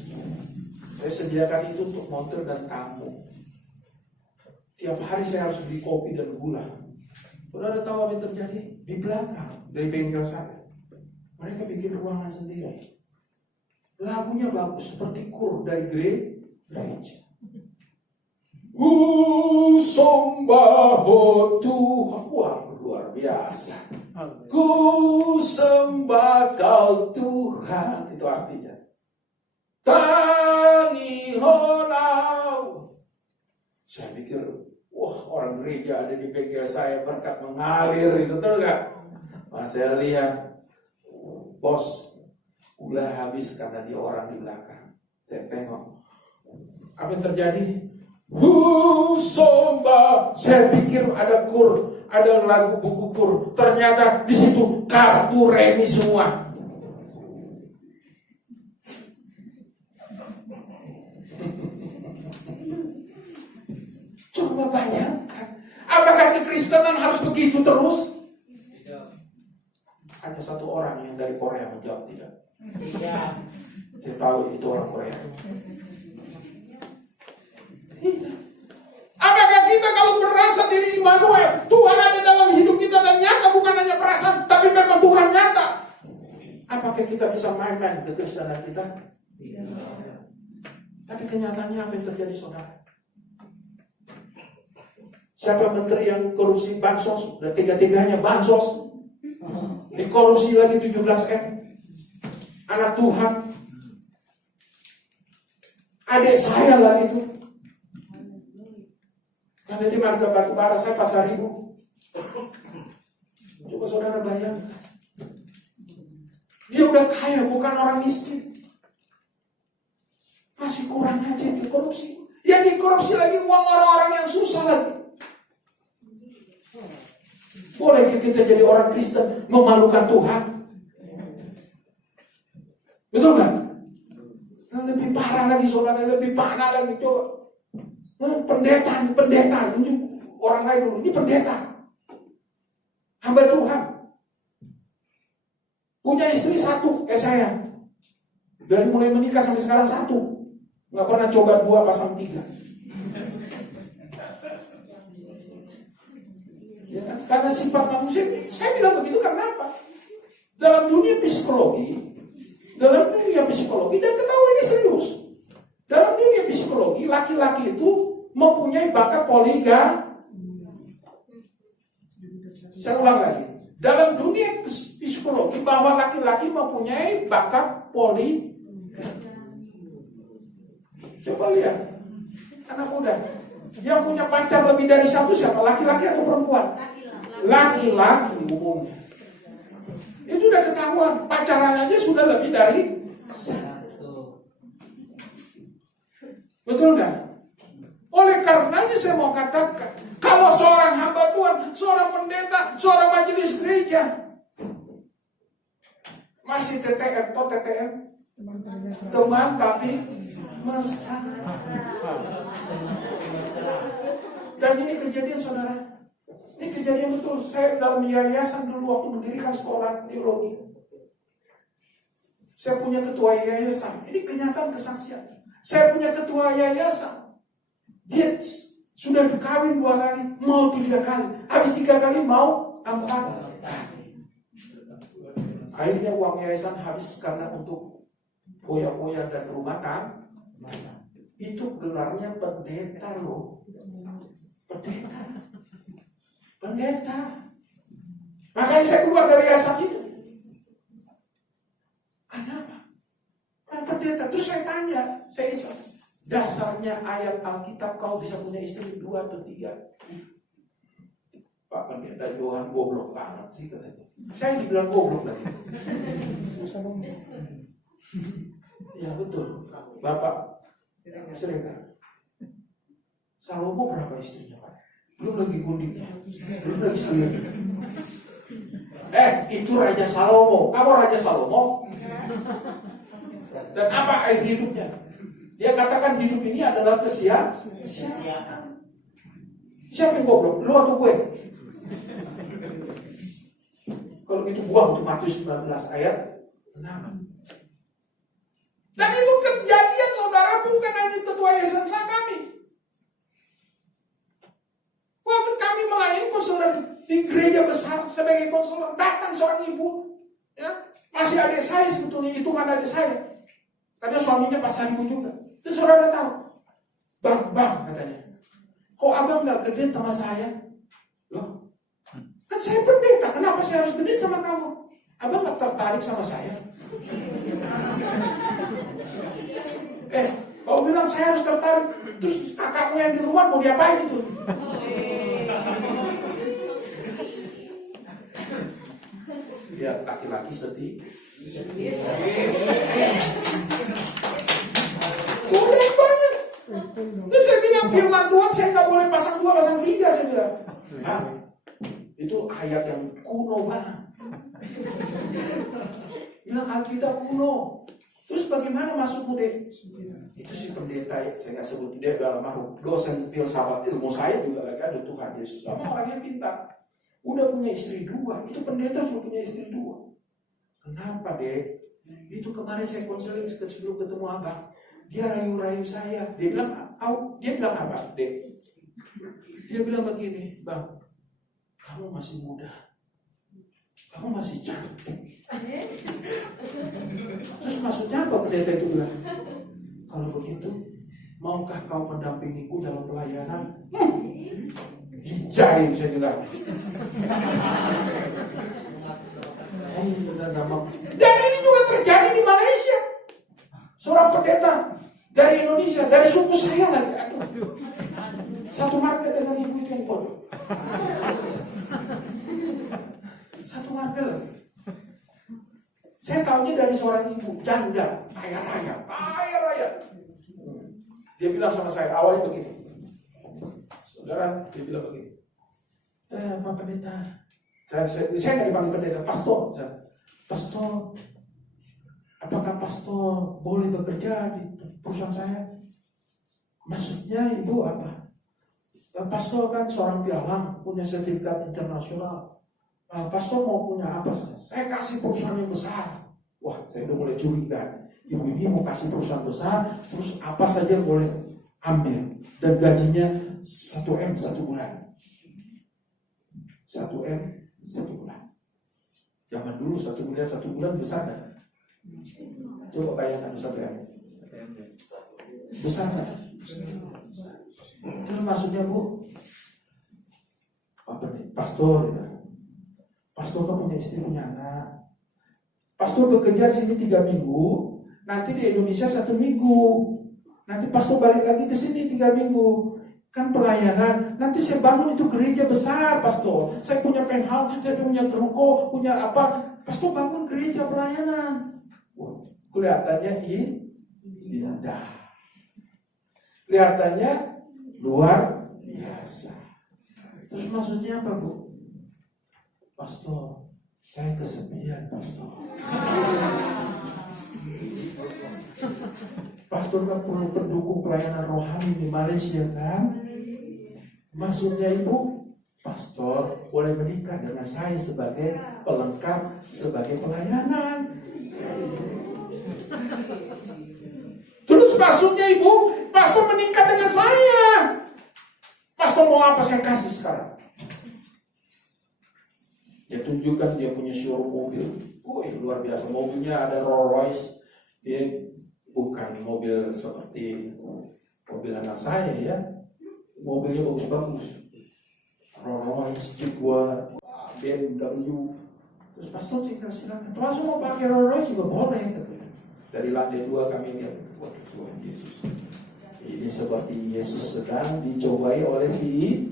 Saya sediakan itu untuk montir dan tamu. Tiap hari saya harus beli kopi dan gula. Saudara tahu apa yang terjadi? Di belakang dari bengkel saya, mereka bikin ruangan sendiri. Lagunya bagus, seperti kur dari gereja. Sembah Tuhan. Wah, luar biasa. Ku sembah kau Tuhan. Itu artinya Tangi holau. Saya pikir, wah, orang gereja ada di bengkel saya, berkat mengalir, itu betul gak? Mas saya lihat, bos, gula habis karena dia orang di belakang. Saya tengok, apa yang terjadi? Somba. Saya pikir ada kur, ada lagu buku kur. Ternyata di situ kartu remi semua. Coba bayangkan, apakah kekristenan harus begitu terus? Tidak. Hanya satu orang yang dari Korea menjawab tidak. Tidak. Dia tahu itu orang Korea. Tidak. Apakah kita kalau merasa diri Immanuel, Tuhan ada dalam hidup kita dan nyata, bukan hanya perasaan, tapi memang Tuhan nyata? Apakah kita bisa main-main kekristenan kita? Tidak. Tapi kenyataannya apa yang terjadi, saudara? Siapa menteri yang korupsi bansos? Udah tiga-tiganya bansos. Dikorupsi lagi 17M. Anak Tuhan. Adik saya lagi itu. Karena di marga Batubara, saya Pasar Ibu. Coba saudara bayangkan. Dia udah kaya, bukan orang miskin. Masih kurang aja dikorupsi. Yang dikorupsi lagi uang orang-orang yang susah lagi. Boleh kita jadi orang Kristen memalukan Tuhan? Betul kan? Lebih parah lagi saudara, lebih parah lagi. Coba pendeta ini orang lain dulu, ini pendeta hamba Tuhan, punya istri satu, saya dari mulai menikah sampai sekarang satu, nggak pernah coba 2 pasang 3. Ya, karena sifat manusia, saya bilang begitu karena apa? Dalam dunia psikologi, jangan ketahui ini serius. Dalam dunia psikologi, laki-laki itu mempunyai bakat poligami. Saya ulang lagi. Dalam dunia psikologi, bahwa laki-laki mempunyai bakat poligami. Coba lihat, anak muda yang punya pacar lebih dari satu siapa? Laki-laki atau perempuan? laki-laki umumnya. Itu udah ketahuan, pacaran aja sudah lebih dari satu. Betul nggak? Oleh karenanya saya mau katakan, kalau seorang hamba Tuhan, seorang pendeta, seorang majelis gereja masih TTM atau TTM, teman tapi mesra. Dan ini kejadian saudara. Ini kejadian betul. Saya dalam yayasan dulu waktu mendirikan sekolah teologi. Saya punya ketua yayasan. Ini kenyataan kesaksian. Saya punya ketua yayasan. Dia sudah kawin 2 kali, mau 3 kali. Habis 3 kali mau 4 kali. Akhirnya uang yayasan habis karena untuk foya-foya dan rumah tangga. Itu gelarnya pendeta loh. Pendeta. Makanya saya keluar dari yayasan itu. Kenapa? Kan pendeta. Terus saya tanya, saya isap, dasarnya ayat Alkitab kau bisa punya istri 2 atau 3. Pak Pendeta Johan goblok banget sih katanya. Saya dibilang goblok lagi. Ya betul. Bapak Sering. Salomo berapa istrinya Pak? Belum lagi gundiknya, belum lagi selirnya. Itu Raja Salomo. Kamu Raja Salomo? Dan apa air hidupnya? Dia katakan hidup ini adalah kesia-siaan. Siapa yang goblok? Lu atau gue? Kalau gitu buang untuk Matius 19 ayat 6. Dan itu kejadian saudara, bukan hanya ketua yayasan kami. Waktu kami melayani konselor di gereja besar sebagai konselor, datang seorang ibu, ya, masih adik saya sebetulnya, hitungan adik saya, karena suaminya pasar ibu juga. Itu saudara tahu, bang katanya, kok abang nggak gede sama saya? Loh, kan saya pendeta, kenapa saya harus gede sama kamu? Abang nggak tertarik sama saya? Kau bilang saya harus tertarik, terus kakakmu yang di rumah mau diapain itu? Ya laki-laki seperti udah banyak. Terus saya bilang firman Tuhan saya nggak boleh pasang 2, pasang 3 saya bilang. Itu ayat yang kuno banget. Bilang Alkitab kuno. Terus bagaimana maksudmu deh? Itu si pendeta, saya nggak sebut dia dalam almarhum dosen filsafat ilmu saya juga lagi ada Tuhan Yesus. Sama orangnya pintar. Udah punya istri 2, itu pendeta sudah punya istri 2. Kenapa dek? Itu kemarin saya konseling sebelum ketemu abang, dia rayu-rayu saya. Dia bilang apa dek? Dia bilang begini, bang, kamu masih muda, kamu masih cantik. Terus maksudnya apa pendeta itu bilang? Kalau begitu, maukah kau mendampingiku dalam pelayanan? Jahil saya bilang. Dan ini juga terjadi di Malaysia. Seorang pendeta dari Indonesia, dari suku saya lagi. Aduh. Satu market dengan ibu itu yang bodoh. Satu market lagi. Saya tahunya dari seorang ibu janda, kaya raya. Dia bilang sama saya awalnya begini. Saudara, dia bilang begini. Pak Pendeta, saya nggak dipanggil pendeta, pastor. Pastor, apakah pastor boleh bekerja di perusahaan saya? Maksudnya ibu apa? Pastor kan seorang pialang, punya sertifikat internasional. Pastor mau punya apa? Saya kasih perusahaan yang besar. Wah, saya udah mulai curiga. Ibu ini mau kasih perusahaan besar, terus apa saja boleh ambil. Dan gajinya 1M 1 bulan. 1M 1 bulan. Zaman dulu 1 miliar 1 bulan besar kan? Coba bayangkan 1M. Besar kan? Terus maksudnya Bu, apa nih? Pastor ya. Pastor kan punya istri, punya anak. Pastor bekerja di sini 3 minggu, nanti di Indonesia 1 minggu. Nanti pastor balik lagi ke sini 3 minggu. Kan pelayanan, nanti saya bangun itu gereja besar, pastor. Saya punya penthouse, saya punya ruko, punya apa. Pastor bangun gereja pelayanan. Wah, kelihatannya indah. Kelihatannya luar biasa. Terus maksudnya apa, Bu? Pastor, saya kesepian, pastor. Pastor kan perlu pendukung pelayanan rohani di Malaysia kan? Maksudnya Ibu, pastor boleh menikah dengan saya sebagai pelengkap, sebagai pelayanan. Terus maksudnya Ibu, pastor menikah dengan saya. Pastor mau apa saya kasih sekarang? Dia tunjukkan dia punya showroom mobil. Luar biasa, mobilnya ada Rolls Royce. Dia bukan mobil seperti mobil anak saya ya. Mobilnya bagus-bagus. Rolls Royce, Jaguar, BMW. Terus pastor tinggal silakan. Terus mau pakai Rolls Royce juga boleh. Dari lantai 2 kami lihat, waduh Tuhan Yesus. Ini seperti Yesus sedang dicobai oleh si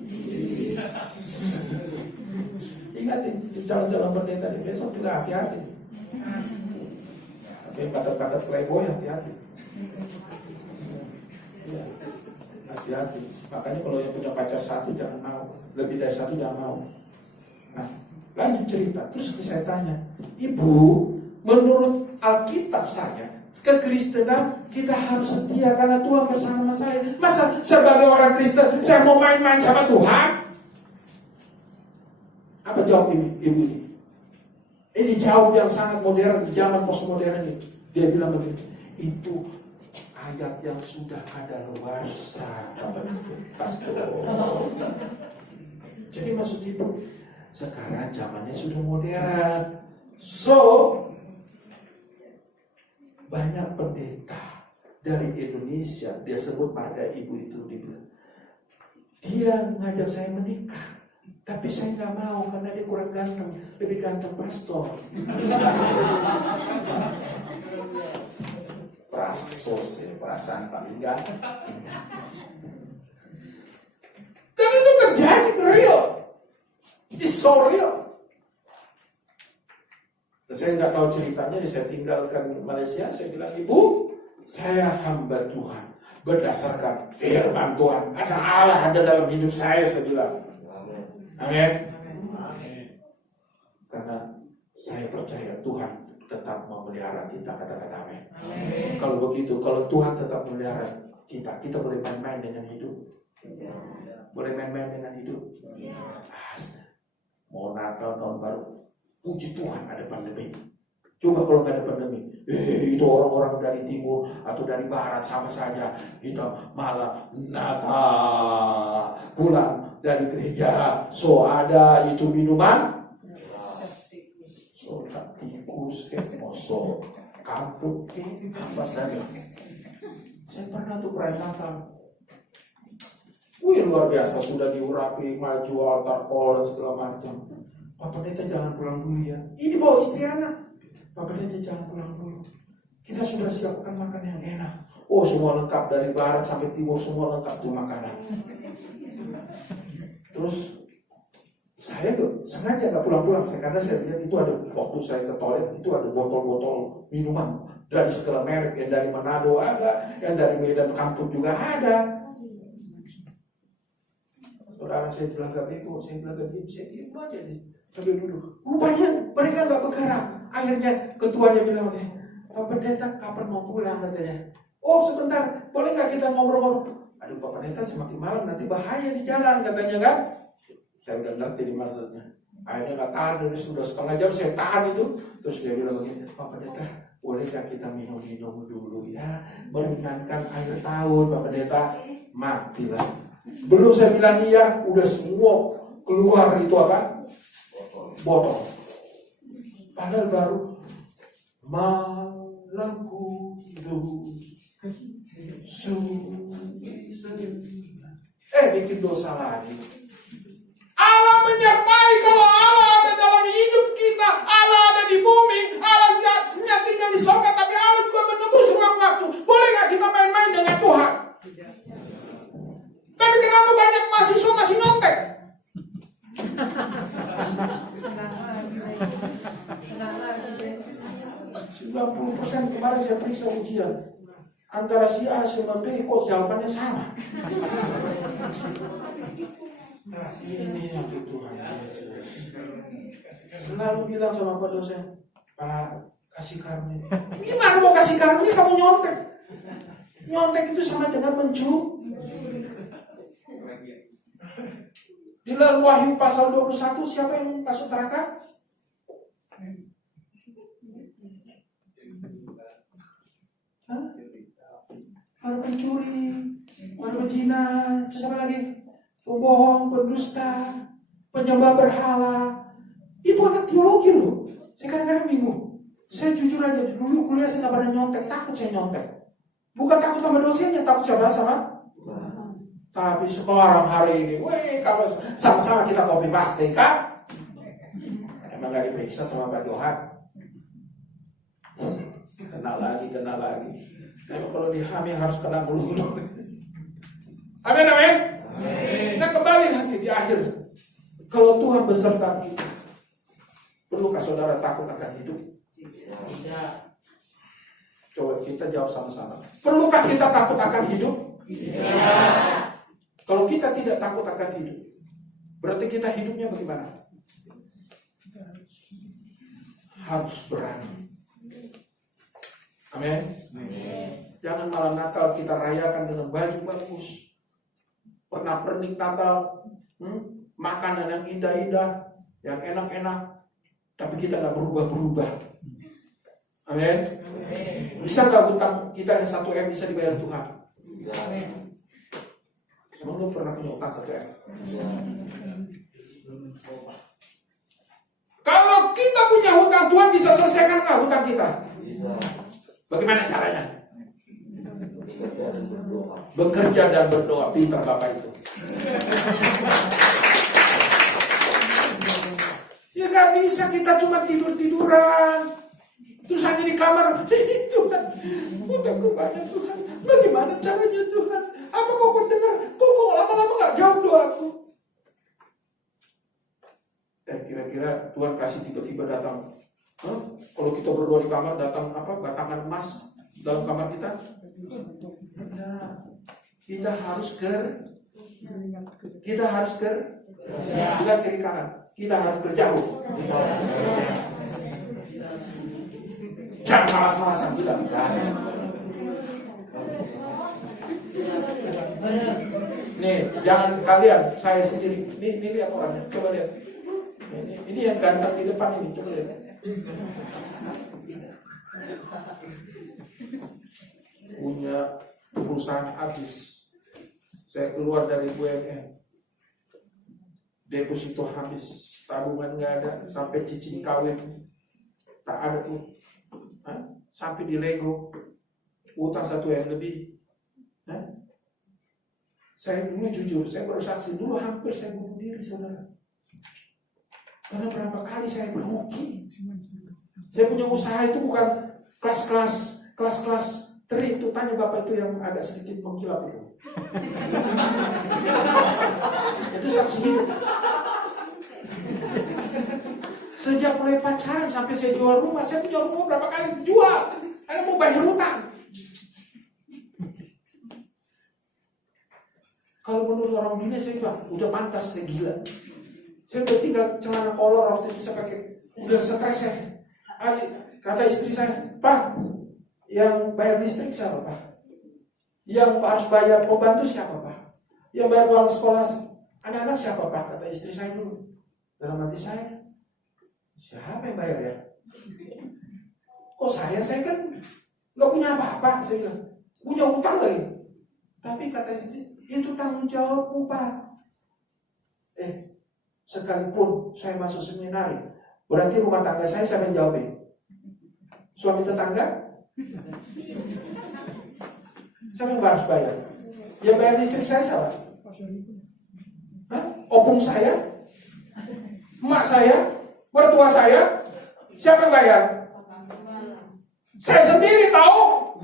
ingatin, calon-calon pendeta di besok juga hati-hati. Tapi kata-kata playboy hati-hati. Ya, hati-hati. Makanya kalau yang punya pacar satu jangan mau, lebih dari satu jangan mau. Nah, lanjut cerita. Terus saya tanya, Ibu, menurut Alkitab saya, kekristenan kita harus setia karena Tuhan bersama saya. Masa sebagai orang Kristen saya mau main-main sama Tuhan? Apa jawab ibu ini? Ini jawab yang sangat modern di zaman postmodern ini. Dia bilang begini, itu ayat yang sudah kadaluarsa. Pastor. Jadi maksud ibu, sekarang zamannya sudah modern. So, banyak pendeta dari Indonesia, dia sebut marga ibu itu, dia ngajak saya menikah, tapi saya nggak mau karena dia kurang ganteng, lebih ganteng pastor. Perasaan paling ganteng. Dan itu terjadi real, it's so real. Saya nggak tahu ceritanya, saya tinggalkan Malaysia. Saya bilang, Ibu, saya hamba Tuhan berdasarkan firman Tuhan. Ada Allah ada dalam hidup saya bilang. Amin. Karena saya percaya Tuhan tetap memelihara kita, kata-kata amin. Kalau begitu, kalau Tuhan tetap memelihara kita boleh main-main dengan hidup. Boleh main-main dengan hidup. Mau Natal, tahun baru, puji Tuhan ada pandemi. Coba kalau nggak ada pandemi, itu orang-orang dari timur atau dari barat sama saja. Kita malah Natal pulang dari gereja, so ada itu minuman, so tikus, so kampung, apa saja. Saya pernah tuh perayaan Natal. Luar biasa, sudah diurapi, maju altar call dan segala macam. Pak Pendeta jangan pulang dulu ya. Ini bawa istri anak. Pak Pendeta jangan pulang dulu. Kita sudah siapkan makan yang enak. Oh, semua lengkap dari barat sampai timur, semua lengkap tuh makanan. Terus saya tuh sengaja nggak pulang-pulang, karena saya lihat itu ada, waktu saya ke toilet itu ada botol-botol minuman dari segala merek, yang dari Manado ada, yang dari Medan Kampung juga ada. Saudara saya bilang bego, saya bilang diam, saya diam aja nih sambil duduk. Rupanya mereka nggak bergerak. Akhirnya ketuanya bilang, Pak Pendeta kapan mau pulang katanya. Oh sebentar, boleh nggak kita ngobrol-ngobrol? Aduh Pak Pendeta semakin malam nanti bahaya di jalan katanya kan. Saya udah ngerti nih maksudnya. Akhirnya nggak tahan, sudah setengah jam saya tahan itu. Terus dia bilang begini, Pak Pendeta bolehkah kita minum-minum dulu ya, meringankan akhir tahun. Pak Pendeta matilah. Belum saya bilang iya, udah semua keluar itu apa? Botol. Padahal baru malamku itu bikin dosa lagi. Allah menyertai kalau Allah ada dalam hidup kita. Allah ada di bumi. Allah tidak tinggal di surga, tapi Allah juga menunggu ruang waktu. Boleh nggak kita main-main dengan Tuhan? Tapi kenapa periksa ujian. Antara si A sama B kok jawabannya sama. Ini yang Tuhan Yesus. Selalu bilang sama Pak dosen, Pak, kasih karunia. Gimana mau kasih karunia kamu nyontek? Nyontek itu sama dengan mencuri. Di dalam Wahyu pasal 21, siapa yang masuk neraka? Orang pencuri, orang berzina, siapa lagi? Pembohong, pendusta, penyembah berhala. Itu anak teologi loh. Saya kadang-kadang bingung. Saya jujur aja, dulu kuliah saya nggak pernah nyontek, takut saya nyontek. Bukan takut sama dosennya, takut sama. Tapi sekarang hari ini, kalau sama-sama kita copy paste kan? Emang gak diperiksa sama Pak Johan? Kena lagi. Emang kalau dihamil harus kena mulu. Amin. Nah kembali nanti di akhir, kalau Tuhan beserta kita, perlukah saudara takut akan hidup? Tidak. Coba kita jawab sama-sama. Perlukah kita takut akan hidup? Tidak. Kalau kita tidak takut akan hidup, berarti kita hidupnya bagaimana? Harus berani. Amin. Jangan malam Natal kita rayakan dengan baju bagus, pernak-pernik Natal, makanan yang indah-indah, yang enak-enak, tapi kita nggak berubah-berubah. Amin. Bisa nggak hutang kita yang 1 M bisa dibayar Tuhan? Semua lu pernah punya utang 1 M? Kalau kita punya hutang, Tuhan bisa selesaikan nggak hutang kita? Bagaimana caranya? Bekerja dan berdoa. Pintar Bapak itu. Ya gak bisa kita cuma tiduran. Terus hanya di kamar. Tuhan, hutangku banyak Tuhan. Bagaimana caranya Tuhan? Apa kau mendengar? Kok lama-lama gak jawab doaku? Kira-kira Tuhan kasih tiba-tiba datang. Kalau kita berdoa di kamar datang batangan emas dalam kamar kita? Nah, kita harus kita kiri kanan. Kita harus berjauh. Jangan malas-malasan kita. Nih, jangan kalian, saya sendiri. Ini lihat orangnya, coba lihat. Ini yang ganteng di depan ini, coba lihat. Punya perusahaan habis. Saya keluar dari BUMN. Deposito habis, tabungan nggak ada, sampai cicing kawin tak ada tuh. Sampai di Lego, utang 1 M lebih. Saya dulu jujur, saya bersaksi dulu hampir saya bunuh diri, saudara. Karena berapa kali saya berugi. Saya punya usaha itu bukan kelas teri itu, tanya Bapak itu yang agak sedikit mengkilap itu. Itu saksi hidup. Sejak mulai pacaran sampai saya jual rumah, saya punya rumah berapa kali jual, hanya mau bayar hutang. Kalau menurut orang dunia saya bilang udah pantas, saya gila. Saya udah tinggal celana kolor waktu itu saya pakai, udah stres saya. Kata istri saya, Pak, yang bayar listrik siapa Pak? Yang harus bayar pembantu siapa Pak? Yang bayar uang sekolah anak-anak siapa Pak? Kata istri saya dulu. Dalam hati saya, siapa yang bayar ya? Kok saya kan nggak punya apa-apa, saya bilang. Punya utang lagi. Tapi kata istri, itu tanggung jawabmu Pak. Sekalipun saya masuk seminari, berarti rumah tangga saya yang jawabin. Suami tetangga, siapa yang harus bayar? Yang bayar listrik saya siapa? Opung saya? Emak saya? Mertua saya? Siapa yang bayar? Saya sendiri tahu.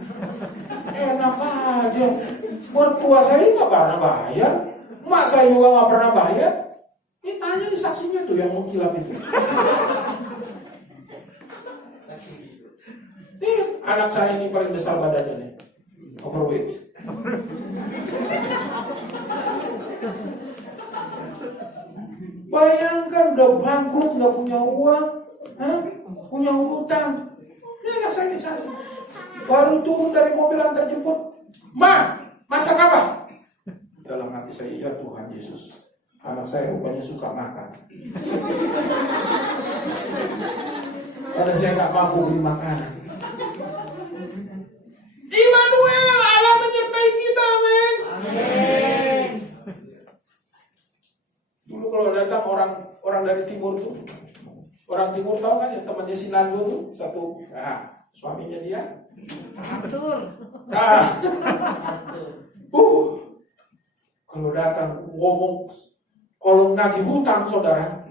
Enak aja. Mertua saya nggak pernah bayar, emak saya juga nggak pernah bayar. Ini tanya di saksinya tuh yang mengkilap itu. Nih, anak saya ini paling besar badannya nih. Overweight. Bayangkan udah bangkrut, nggak punya uang, punya hutang. Ini anak saya ini saya. Baru turun dari mobil antar jemput. Ma, masak apa? Dalam hati saya, ya Tuhan Yesus, anak saya rupanya suka makan. Karena saya nggak mampu beli makanan. Immanuel, Allah menyertai kita, amin. Amin. Dulu kalau datang orang dari timur tuh, orang timur tahu kan ya, temannya Sinando tuh satu, suaminya dia. Atur. Nah, kalau datang ngomong, kalau nagih hutang saudara,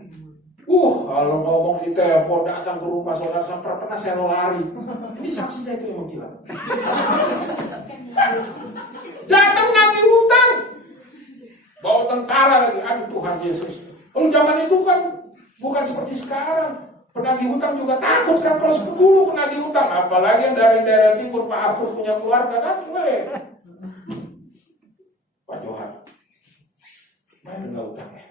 kalau ngomong di telepon datang ke rumah saudara sampai pernah saya lari. Ini saksinya itu yang gila. Datang nagih hutang, bawa tentara lagi, aduh Tuhan Yesus. Lalu zaman itu kan bukan seperti sekarang. Penagih hutang juga takut kan kalau dulu penagih hutang, apalagi yang dari daerah timur. Pak Arthur punya keluarga kan, Pak Johan, bayar nggak hutangnya?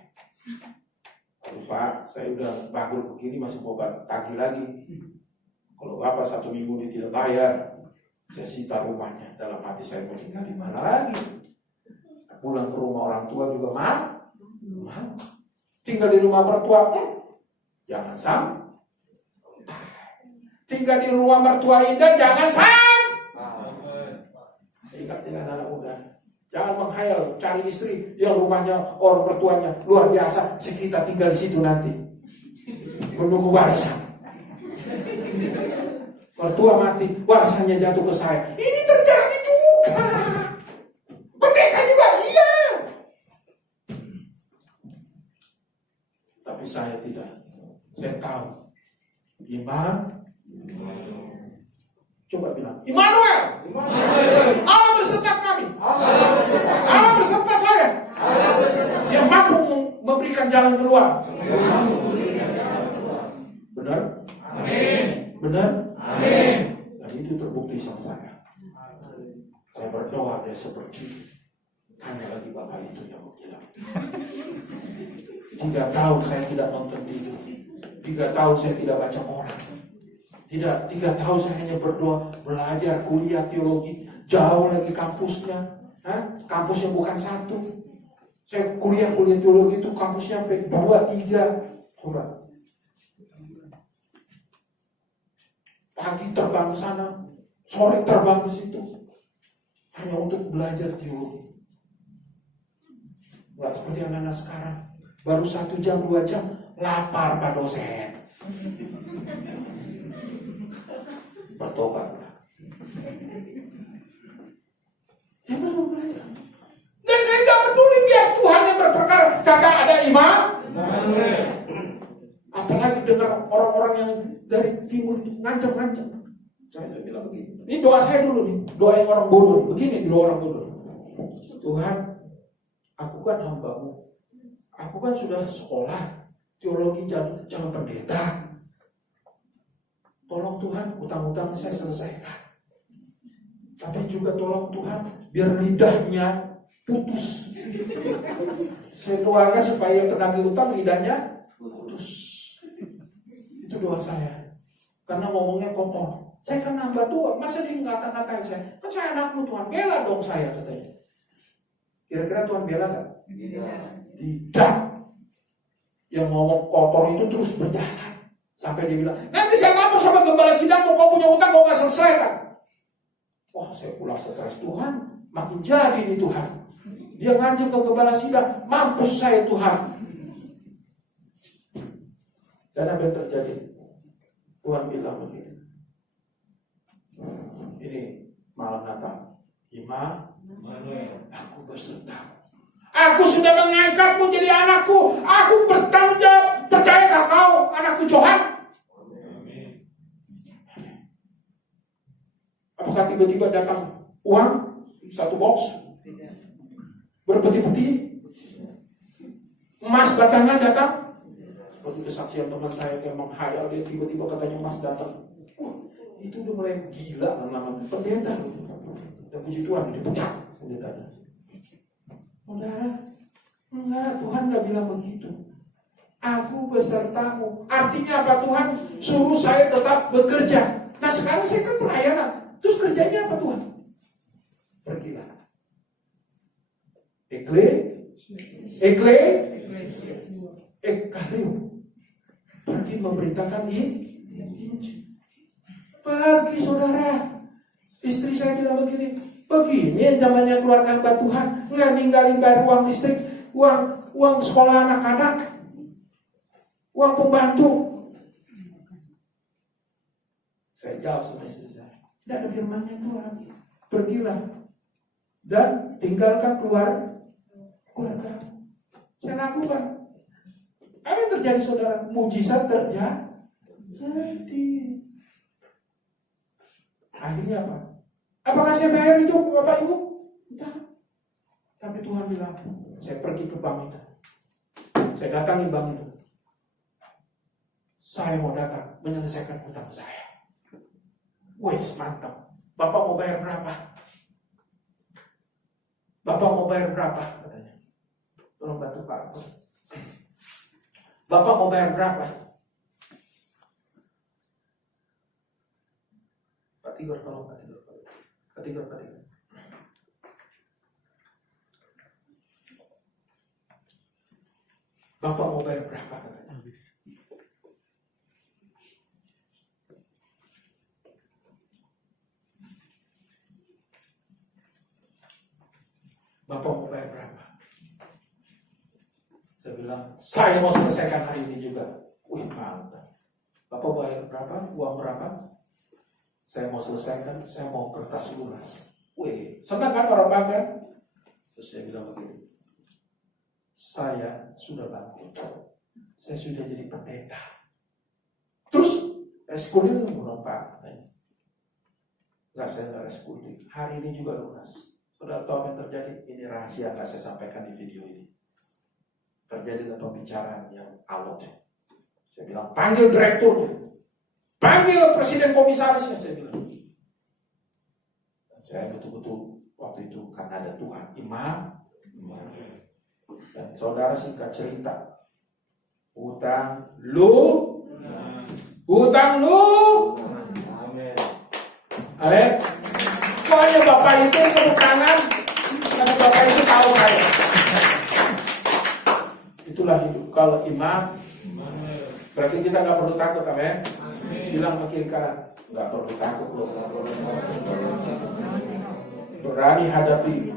Aduh Pak, saya udah bangun begini masih mau tagih lagi. Kalau Bapak 1 minggu dia tidak bayar, saya sita rumahnya. Dalam hati saya mau tinggal di mana lagi? Pulang ke rumah orang tua juga mau. Tinggal di rumah mertua, jangan sampai. Tinggal di rumah mertua indah, jangan ingat dengan anak muda, jangan menghayal cari istri yang rumahnya orang mertuanya luar biasa, kita tinggal di situ nanti menunggu warisan. Mertua mati, warisannya jatuh ke saya. Ini terjadi juga. Pendeta juga iya. Tapi saya tidak. Saya tahu. Coba bilang, Immanuel. Allah berserta kami. Allah berserta saya. Dia mampu memberikan jalan keluar. Benar? Amin. Benar? Amin. Dan itu terbukti sama saya. Saya berdoa dia seperti tanya lagi Bapak itu yang bilang. 3 tahun saya tidak nonton TV. 3 tahun saya tidak baca Quran. 3 tahun saya hanya berdoa, belajar, kuliah teologi, jauh lagi kampusnya, kampusnya bukan 1. Saya kuliah teologi itu kampusnya sampai 2, 3. Coba. Pagi terbang ke sana, sore terbang ke situ, hanya untuk belajar teologi. Nggak seperti anak-anak sekarang, baru 1 jam, 2 jam, lapar Pak dosen. Bertobatlah. Dia perlu belajar. Dan saya nggak peduli biar Tuhan yang berperkara, kagak ada iman. Apalagi dengar orang-orang yang dari timur itu ngancam-ngancam. Saya bilang begini. Ini doa saya dulu nih, doa yang orang bodoh. Begini doa orang bodoh. Tuhan, aku kan hamba-Mu. Aku kan sudah sekolah teologi jangan pendeta. Tolong Tuhan, utang-utang saya selesaikan. Tapi juga tolong Tuhan, biar lidahnya putus. Saya doakan supaya penagih utang lidahnya putus. Itu doa saya. Karena ngomongnya kotor. Saya kan hamba Tuhan, masa dia ngata-ngatain saya? Kan saya anakmu Tuhan, bela dong saya katanya. Kira-kira Tuhan bela gak? Tidak. Yang ngomong kotor itu terus berjalan. Sampai dia bilang, nanti saya lapor sama gembala sidangmu, kau punya utang, kau gak selesaikan. Wah, saya pulang stres, Tuhan, makin jadi nih Tuhan. Dia ngancam ke gembala sidang, mampus saya Tuhan. Dan apa yang terjadi? Tuhan bilang begini. Ini malam Natal. Aku berserta. Aku sudah mengangkatmu jadi anakku. Aku bertanggung jawab. Percayakah kau anakku Johan? Apakah tiba-tiba datang uang 1 box? Berpeti-peti? Emas batangan datang? Seperti kesaksian teman saya yang menghayal, dia tiba-tiba katanya emas datang. Itu udah mulai gila lama-lama pendeta. Dan puji Tuhan dipecat pendetanya. Saudara, enggak, Tuhan nggak bilang begitu. Aku besertamu. Artinya apa? Tuhan suruh saya tetap bekerja. Nah sekarang saya kan pelayanan. Terus kerjanya apa Tuhan? Pergilah. Ekaleo. Pergi memberitakan Injil. Pergi saudara. Istri saya bilang begini. Begini yang namanya keluarga hamba Tuhan. Nggak ninggalin bayar uang listrik, uang sekolah anak-anak, uang pembantu. Saya jawab sama istri saya. Tidak ada firman-Nya Tuhan. Pergilah dan tinggalkan keluarga. Saya lakukan. Apa yang terjadi saudara? Mujizat terjadi. Akhirnya apa? Apakah saya bayar itu Bapak Ibu? Tidak. Tapi Tuhan bilang, saya pergi ke bank itu. Saya datangi bank itu. Saya mau datang menyelesaikan hutang saya. Wih, mantap. Bapak mau bayar berapa? Bapak mau bayar berapa? Katanya. Tolong bantu Pak. Bapak mau bayar berapa? Pak Tigor, tolong Pak Tigor. Pak Tigor. Bapak mau bayar berapa? Katanya. Bapak mau bayar berapa? Saya bilang, saya mau selesaikan hari ini juga. Wih, mantap. Bapak bayar berapa? Uang berapa? Saya mau selesaikan, saya mau kertas lunas. Wih, senang kan orang bangga? Terus saya bilang begini, saya sudah bangkrut. Saya sudah jadi pendeta. Terus, reskuling belum Pak? Enggak, saya enggak reskuling. Hari ini juga lunas. Sudah tahu apa yang terjadi? Ini rahasia nggak saya sampaikan di video ini. Terjadi pembicaraan yang alot. Saya bilang, panggil direkturnya. Panggil presiden komisarisnya, saya bilang. Dan saya betul-betul waktu itu karena ada Tuhan, imam. Dan saudara singkat cerita, hutang lu. Amin. Soalnya Bapak itu tepuk tangan, karena Bapak itu tahu saya. Itulah hidup. Kalau imam, berarti kita nggak perlu takut, amin. Bilang ke kiri kanan, nggak perlu takut loh. Berani hadapi